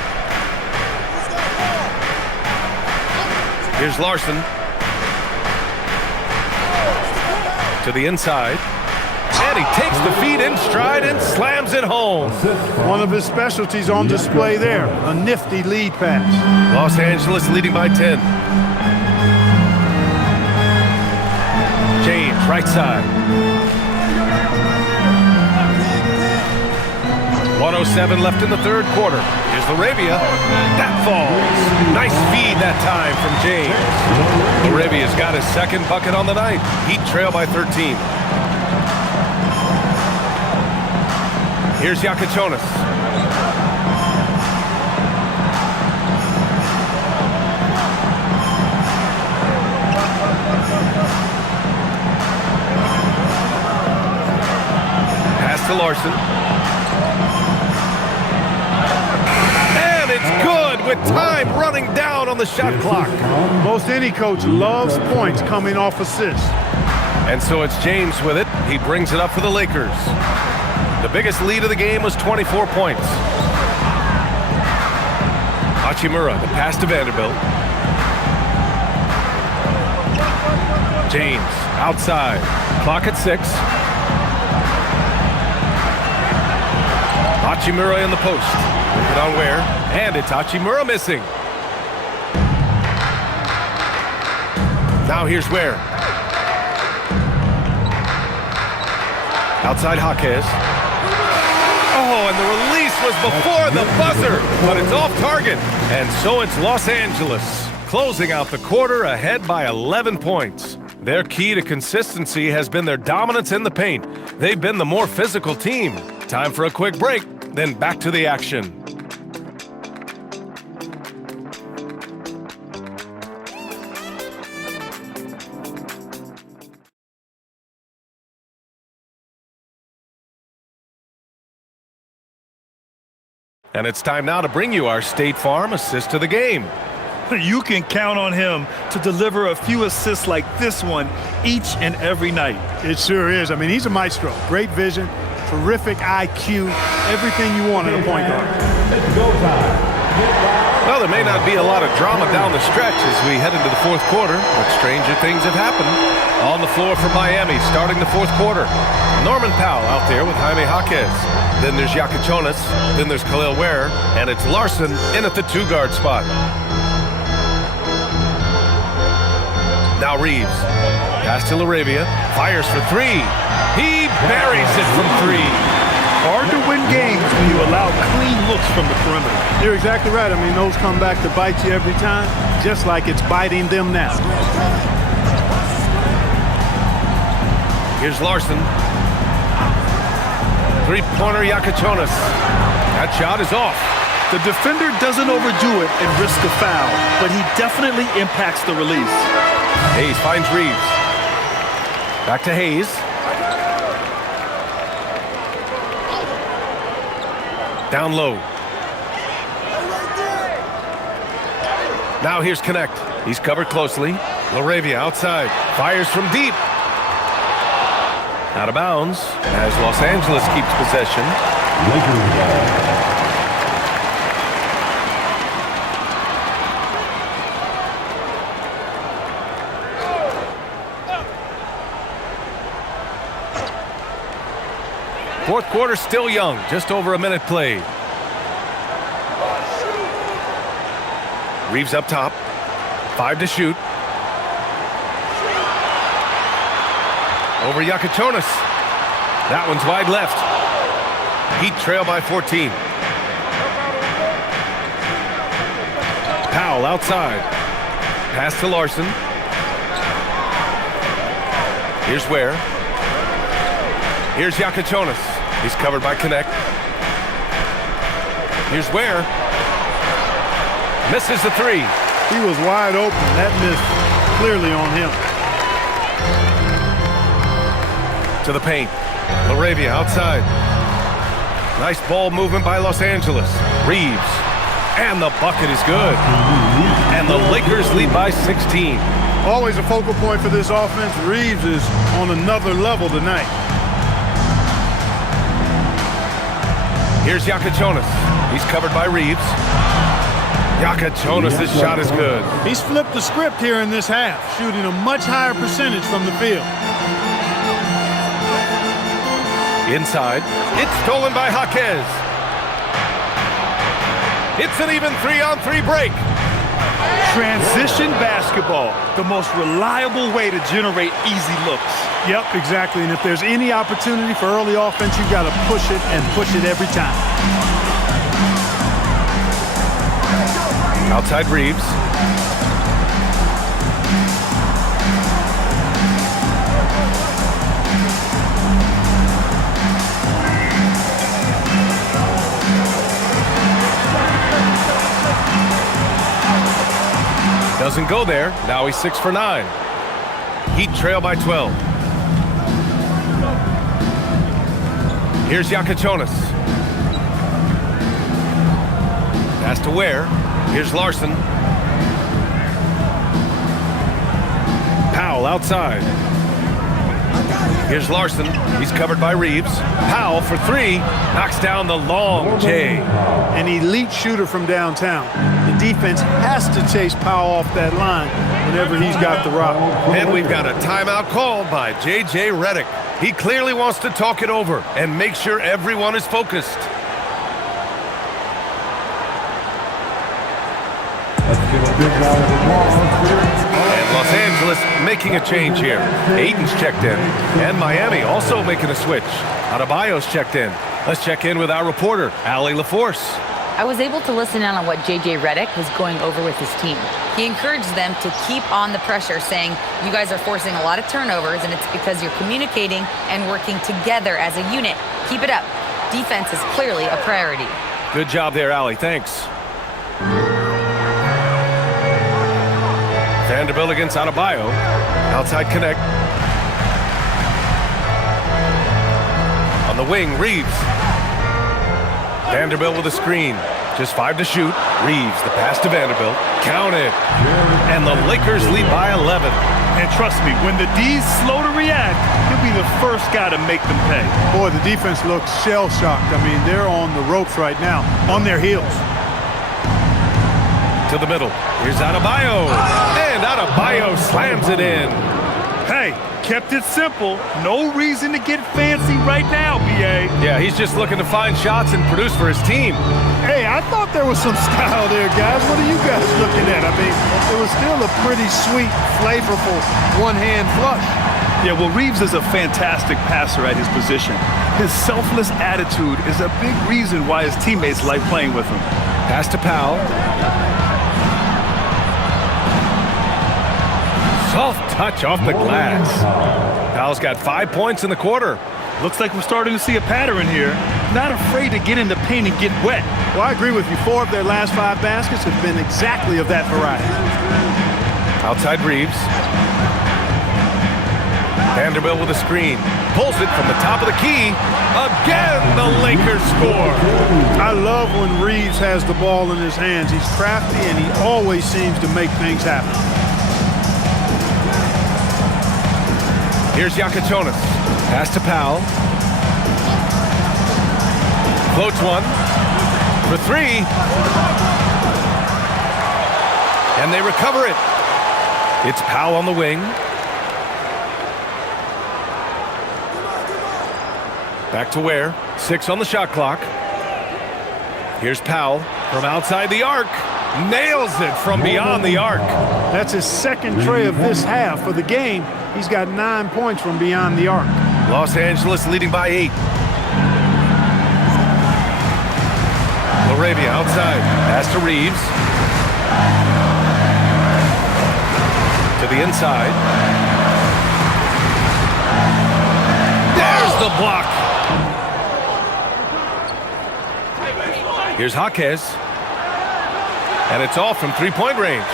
Here's Larson. To the inside. And he takes the feed in stride and slams it home. One of his specialties on display there. A nifty lead pass. Los Angeles leading by 10. James, right side. 1:07 left in the third quarter. Here's Laravia. That falls. Nice feed that time from James. Laravia's got his second bucket on the night. Heat trail by 13. Here's Yakichonis. Pass to Larson. And it's good with time running down on the shot clock. Most any coach loves points coming off assists. And so it's James with it. He brings it up for the Lakers. The biggest lead of the game was 24 points. Hachimura, the pass to Vanderbilt. James, outside. Clock at 6. Hachimura in the post. Look it on Ware. And it's Hachimura missing. Now here's Ware. Outside Jaquez. Oh, and the release was before the buzzer, but it's off target. And so it's Los Angeles, closing out the quarter ahead by 11 points. Their key to consistency has been their dominance in the paint. They've been the more physical team. Time for a quick break, then back to the action. And it's time now to bring you our State Farm assist to the game. You can count on him to deliver a few assists like this one each and every night. It sure is. I mean, he's a maestro. Great vision, terrific IQ, everything you want in a point guard. Well, there may not be a lot of drama down the stretch as we head into the fourth quarter, but stranger things have happened. On the floor for Miami, starting the fourth quarter. Norman Powell out there with Jaime Jaquez. Then there's Yakachonis. Then there's Khalil Ware. And it's Larson in at the 2-guard spot. Now Reeves. Pass to LaRavia. Fires for 3. He buries it from 3. Hard to win games when you allow clean looks from the perimeter. You're exactly right. I mean, those come back to bite you every time, just like it's biting them now. Here's Larson. Three-pointer Yakachonis. That shot is off. The defender doesn't overdo it and risk a foul, but he definitely impacts the release. Hayes finds Reeves. Back to Hayes. Down low. Now here's Connect. He's covered closely. LaRavia outside. Fires from deep. Out of bounds as Los Angeles keeps possession. Fourth quarter still young, just over a minute played. Reeves up top, 5 to shoot. Over Yakachonis. That one's wide left. Heat trail by 14. Powell outside. Pass to Larson. Here's Ware. Here's Yakachonis. He's covered by Connect. Here's Ware. Misses the 3. He was wide open. That missed clearly on him. To the paint. LaRavia outside. Nice ball movement by Los Angeles. Reeves. And the bucket is good. And the Lakers lead by 16. Always a focal point for this offense. Reeves is on another level tonight. Here's Yakachonis. He's covered by Reeves. Yakachonis' shot is good. He's flipped the script here in this half, shooting a much higher percentage from the field. Inside. It's stolen by Jaquez. It's an even 3-on-3 break. Transition basketball, the most reliable way to generate easy looks. Yep, exactly. And if there's any opportunity for early offense, you've got to push it and push it every time. Outside Reeves. Doesn't go there. Now he's 6 for 9. Heat trail by 12. Here's Yakachonis. Pass to Ware. Here's Larson. Powell outside. Here's Larson. He's covered by Reeves. Powell for three. Knocks down the long J. An elite shooter from downtown. The defense has to chase Powell off that line whenever he's got the rock. And we've got a timeout called by J.J. Redick. He clearly wants to talk it over and make sure everyone is focused. And Los Angeles making a change here. Ayton's checked in. And Miami also making a switch. Adebayo's checked in. Let's check in with our reporter, Allie LaForce. I was able to listen in on what J.J. Redick was going over with his team. He encouraged them to keep on the pressure, saying, you guys are forcing a lot of turnovers, and it's because you're communicating and working together as a unit. Keep it up. Defense is clearly a priority. Good job there, Allie. Thanks. Vanderbilt against Adebayo. Outside connect. On the wing, Reeves. Vanderbilt with a screen. Just 5 to shoot. Reeves, the pass to Vanderbilt. Count it. And the Lakers lead by 11. And trust me, when the D's slow to react, he'll be the first guy to make them pay. Boy, the defense looks shell-shocked. I mean, they're on the ropes right now, on their heels. To the middle. Here's Adebayo. And Adebayo slams it in. Hey, kept it simple. No reason to get fancy right now, B.A. Yeah, he's just looking to find shots and produce for his team. Hey, I thought there was some style there, guys. What are you guys looking at? I mean, it was still a pretty sweet, flavorful one-hand flush. Yeah, well, Reeves is a fantastic passer at his position. His selfless attitude is a big reason why his teammates like playing with him. Pass to Powell. Soft touch off the glass. Powell's got 5 points in the quarter. Looks like we're starting to see a pattern here. Not afraid to get in the paint and get wet. Well, I agree with you. 4 of their last 5 baskets have been exactly of that variety. Outside Reeves. Vanderbilt with a screen. Pulls it from the top of the key. Again, the Lakers score. I love when Reeves has the ball in his hands. He's crafty, and he always seems to make things happen. Here's Yakachonis. Pass to Powell. Floats one. For 3. And they recover it. It's Powell on the wing. Back to Ware. 6 on the shot clock. Here's Powell from outside the arc. Nails it from beyond the arc. That's his second tray of this half. For the game, he's got 9 points from beyond the arc. Los Angeles leading by 8. Laravia outside. Pass to Reeves. To the inside. There's the block. Here's Jaquez. And it's all from 3-point range.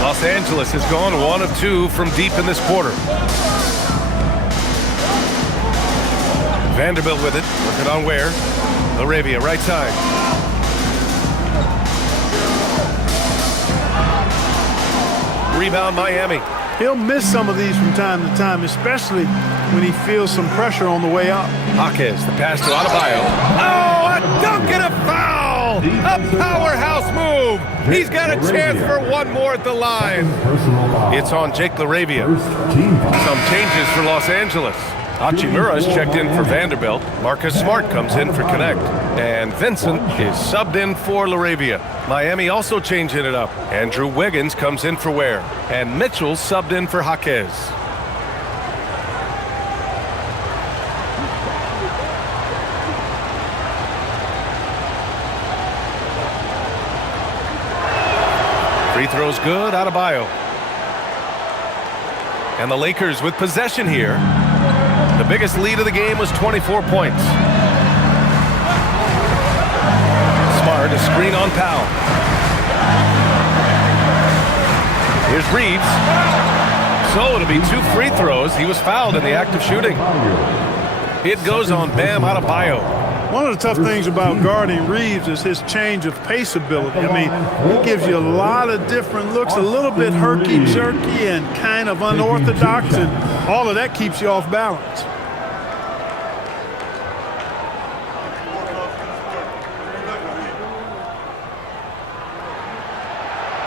Los Angeles has gone 1 of 2 from deep in this quarter. Vanderbilt with it, working on Ware. Laravia, right side. Rebound Miami. He'll miss some of these from time to time, especially when he feels some pressure on the way up. Jaquez, the pass to Adebayo. Oh, a dunk and a foul! A powerhouse move! He's got a chance for 1 more at the line. It's on Jake Laravia. Some changes for Los Angeles. Hachimura's checked in for Vanderbilt. Marcus Smart comes in for Connect. And Vincent is subbed in for Laravia. Miami also changing it up. Andrew Wiggins comes in for Ware. And Mitchell subbed in for Jaquez. Free throw's good, Adebayo. And the Lakers with possession here. The biggest lead of the game was 24 points. Smart, a screen on Powell. Here's Reeves. So it'll be 2 free throws. He was fouled in the act of shooting. It goes on Bam Adebayo. One of the tough things about guarding Reeves is his change of pace ability. I mean, he gives you a lot of different looks, a little bit herky-jerky and kind of unorthodox, and all of that keeps you off balance.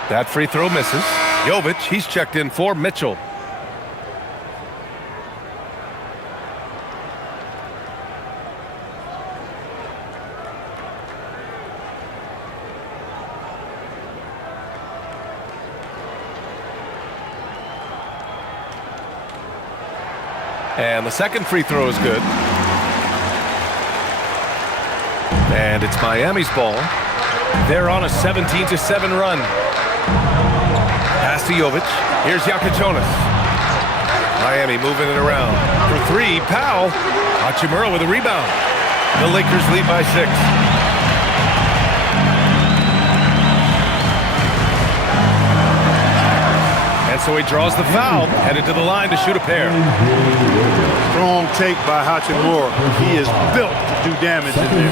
That free throw misses. Jovic, he's checked in for Mitchell. And the second free throw is good. And it's Miami's ball. They're on a 17-7 run. Pass to Jovic. Here's Jokic. Miami moving it around. For three, Powell. Hachimura with a rebound. The Lakers lead by 6. And so he draws the foul, headed to the line to shoot a pair. Strong take by Hachimura. He is built to do damage in there.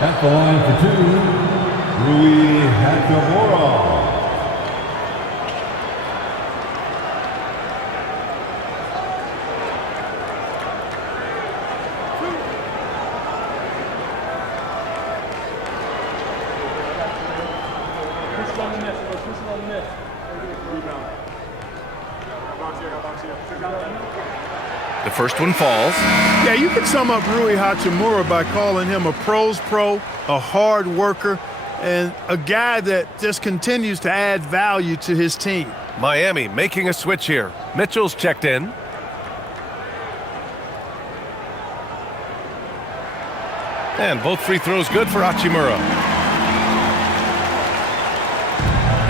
At the line for 2, Rui Hachimura. The first one falls. Yeah, you can sum up Rui Hachimura by calling him a pro's pro, a hard worker, and a guy that just continues to add value to his team. Miami making a switch here. Mitchell's checked in. And both free throws good for Hachimura.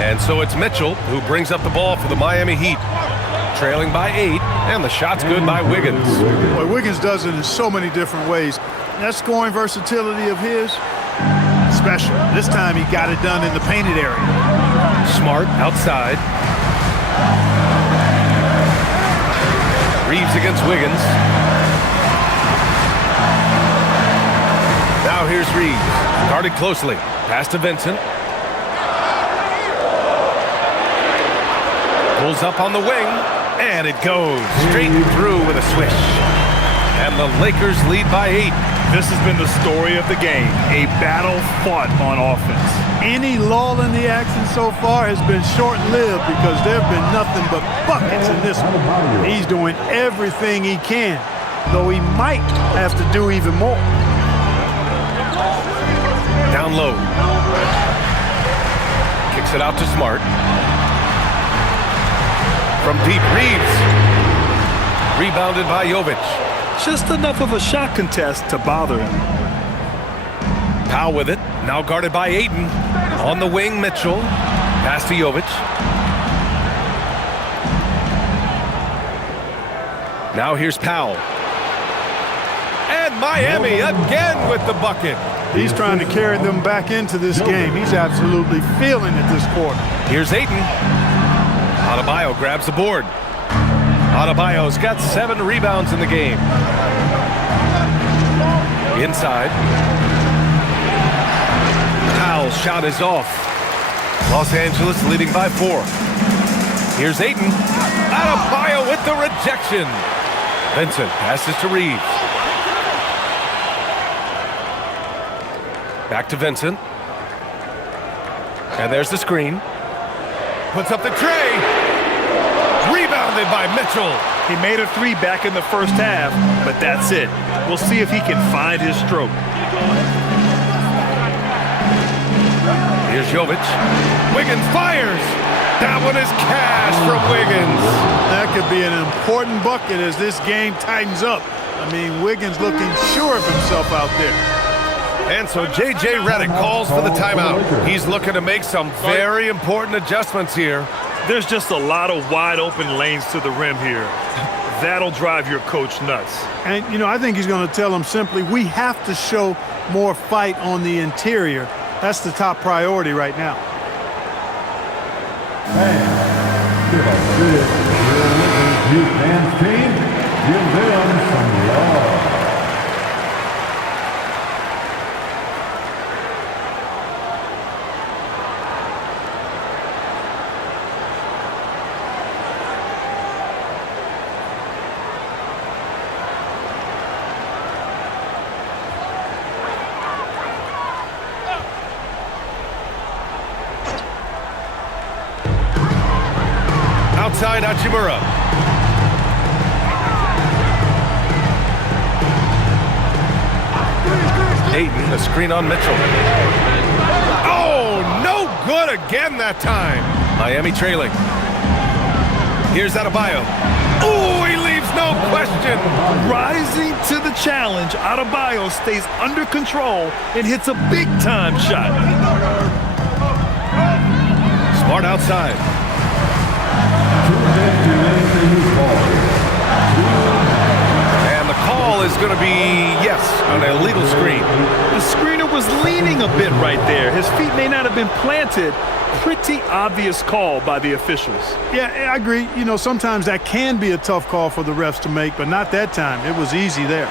And so it's Mitchell who brings up the ball for the Miami Heat. Trailing by 8, and the shot's good by Wiggins. Boy, Wiggins does it in so many different ways. That scoring versatility of his, special. This time he got it done in the painted area. Smart outside. Reeves against Wiggins. Now here's Reeves. Guarded closely. Pass to Vincent. Pulls up on the wing. And it goes straight through with a swish. And the Lakers lead by 8. This has been the story of the game, a battle fought on offense. Any lull in the action so far has been short-lived because there have been nothing but buckets in this one. He's doing everything he can, though he might have to do even more. Down low. Kicks it out to Smart. From deep, Reeves. Rebounded by Jovic. Just enough of a shot contest to bother him. Powell with it. Now guarded by Ayton. On the wing, Mitchell. Pass to Jovic. Now here's Powell. And Miami again with the bucket. He's trying to carry them back into this game. He's absolutely feeling it this quarter. Here's Ayton. Adebayo grabs the board. Adebayo's got 7 rebounds in the game. Inside. Powell's shot is off. Los Angeles leading by 4. Here's Ayton. Adebayo with the rejection. Vincent passes to Reeves. Back to Vincent. And there's the screen. Puts up the tray. Rebounded by Mitchell. He made a 3 back in the first half, but that's it. We'll see if he can find his stroke. Here's Jovic. Wiggins fires. That one is cash from Wiggins. That could be an important bucket as this game tightens up. I mean, Wiggins looking sure of himself out there. And so J.J. Redick calls for the timeout. He's looking to make some very important adjustments here. There's just a lot of wide open lanes to the rim here. That'll drive your coach nuts. And, you know, I think he's going to tell them simply, we have to show more fight on the interior. That's the top priority right now. And give us this, your Lakers Youth Fans team. Give them some love. outside Hachimura. Ayton, the screen on Mitchell. Oh, no good again that time. Miami trailing. Here's Adebayo. Oh, he leaves no question. Rising to the challenge, Adebayo stays under control and hits a big-time shot. Smart outside. And the call is going to be, yes, an illegal screen. The screener was leaning a bit right there. His feet may not have been planted. Pretty obvious call by the officials. Yeah, I agree. You know, sometimes that can be a tough call for the refs to make, but not that time. It was easy there.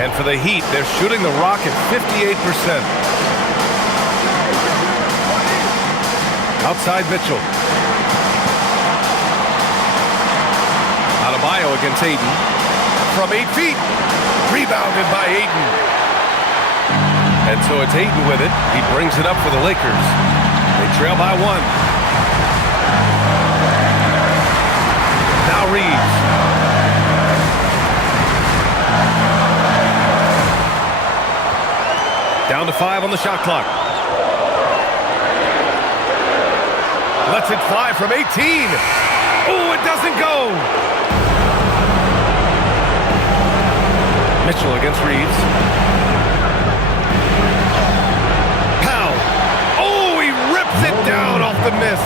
And for the Heat, they're shooting the rock at 58%. Outside Mitchell. Adebayo against Ayton. From 8 feet. Rebounded by Ayton. And so it's Ayton with it. He brings it up for the Lakers. They trail by 1. Now Reeves. Down to 5 on the shot clock. Lets it fly from 18. Oh, it doesn't go. Mitchell against Reeves. Powell. Oh, he rips it down off the miss.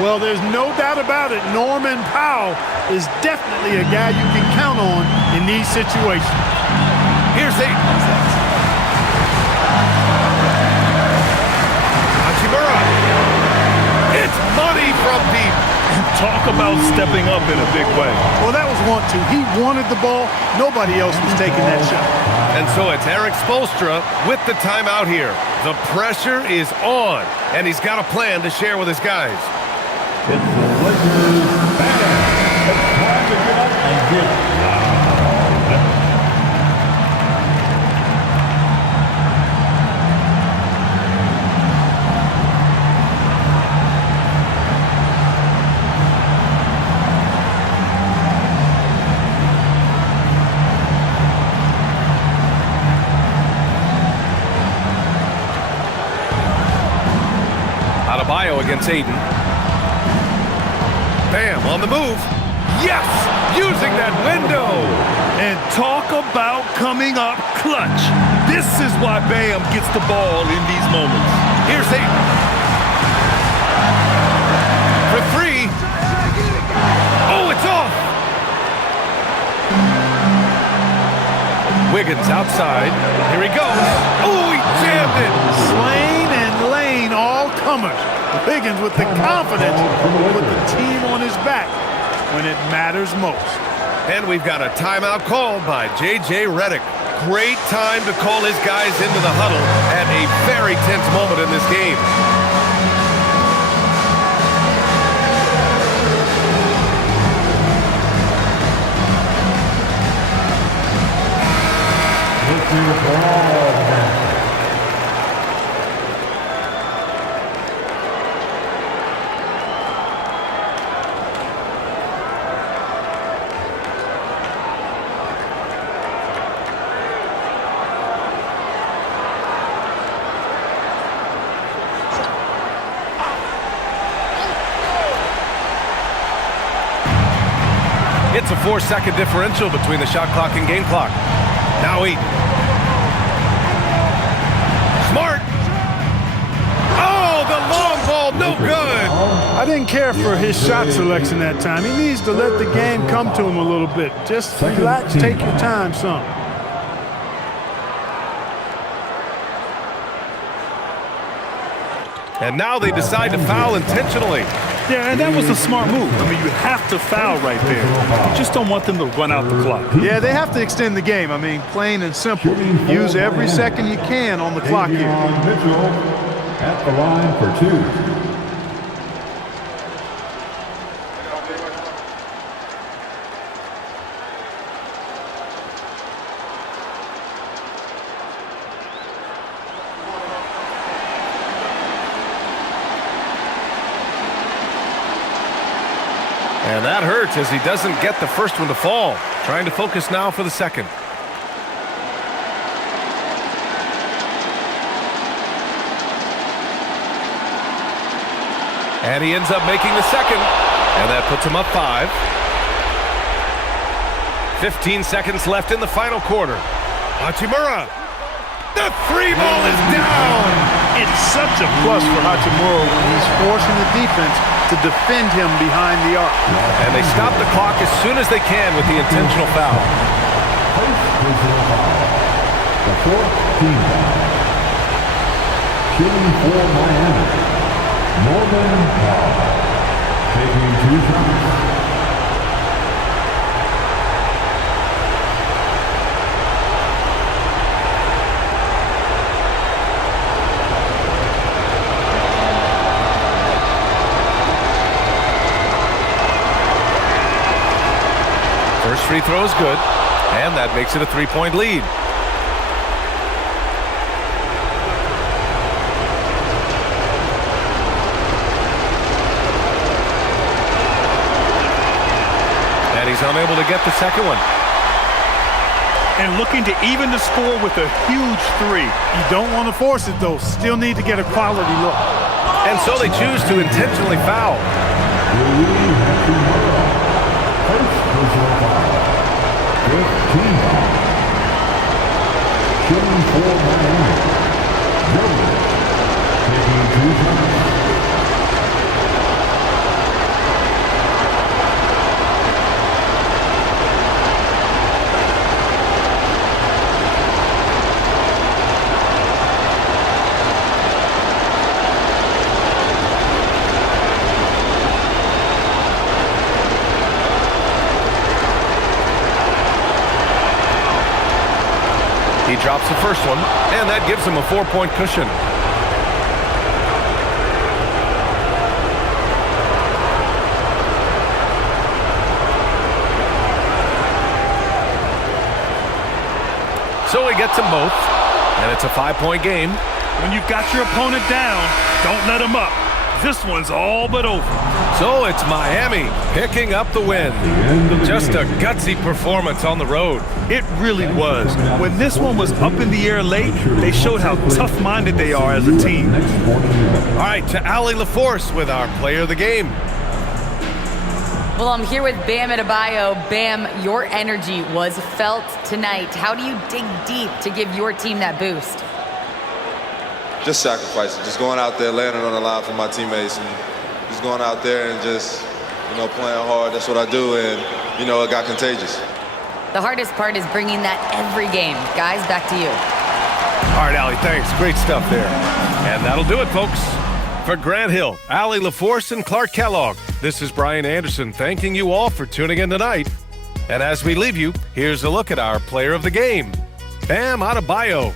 Well, there's no doubt about it. Norman Powell is definitely a guy you can count on in these situations. Here's Ayton. Hachimura. It's money from deep. Talk about stepping up in a big way. Well, that was want to. He wanted the ball. Nobody else was taking that shot. And so it's Eric Spoelstra with the timeout here. The pressure is on, and he's got a plan to share with his guys. It's the Lakers back. It's time to get up and get loud. Adebayo against Ayton. Bam, on the move. Yes, using that window. And talk about coming up clutch. This is why Bam gets the ball in these moments. Here's Ayton. For 3. Oh, it's off. Wiggins outside. Here he goes. Oh, he jammed it. Slane and Lane all comers. Wiggins with the confidence to put the team on his back when it matters most. And we've got a timeout called by J.J. Redick. Great time to call his guys into the huddle at a very tense moment in this game. It's a 4-second differential between the shot clock and game clock. Now Ayton. Smart. Oh, the long ball, no good. I didn't care for his shot selection that time. He needs to let the game come to him a little bit. Just relax, take your time some. And now they decide to foul intentionally. Yeah, and that was a smart move. I mean, you have to foul right there. You just don't want them to run out the clock. Yeah, they have to extend the game. I mean, plain and simple. Use every second you can on the clock here. Mitchell at the line for 2. And that hurts as he doesn't get the first one to fall. Trying to focus now for the second. And he ends up making the second. And that puts him up 5. 15 seconds left in the final quarter. Hachimura. The 3 ball is down. It's such a plus for Hachimura when he's forcing the defense to defend him behind the arc. And they stop the clock as soon as they can with the intentional foul. First personal foul. The fourth team foul. Shooting for Miami. Norman Powell. Taking 2 shots. First free throw is good, and that makes it a 3-point lead. And he's unable to get the second one. And looking to even the score with a huge 3. You don't want to force it, though. Still need to get a quality look. And so they choose to intentionally foul. First personal foul. Fifth team foul. Shooting for Miami. Norman. Taking 2 shots. He drops the first one, and that gives him a 4-point cushion. So he gets them both, and it's a 5-point game. When you've got your opponent down, don't let him up. This one's all but over. So it's Miami picking up the win. Just a gutsy performance on the road. It really was. When this one was up in the air late, they showed how tough-minded they are as a team. All right, to Allie LaForce with our player of the game. Well, I'm here with Bam Adebayo. Bam, your energy was felt tonight. How do you dig deep to give your team that boost? Just sacrificing, just going out there, laying it on the line for my teammates, and just going out there and just, playing hard. That's what I do, and, it got contagious. The hardest part is bringing that every game. Guys, back to you. All right, Allie, thanks. Great stuff there. And that'll do it, folks. For Grant Hill, Allie LaForce, and Clark Kellogg, this is Brian Anderson thanking you all for tuning in tonight. And as we leave you, here's a look at our player of the game, Bam Adebayo.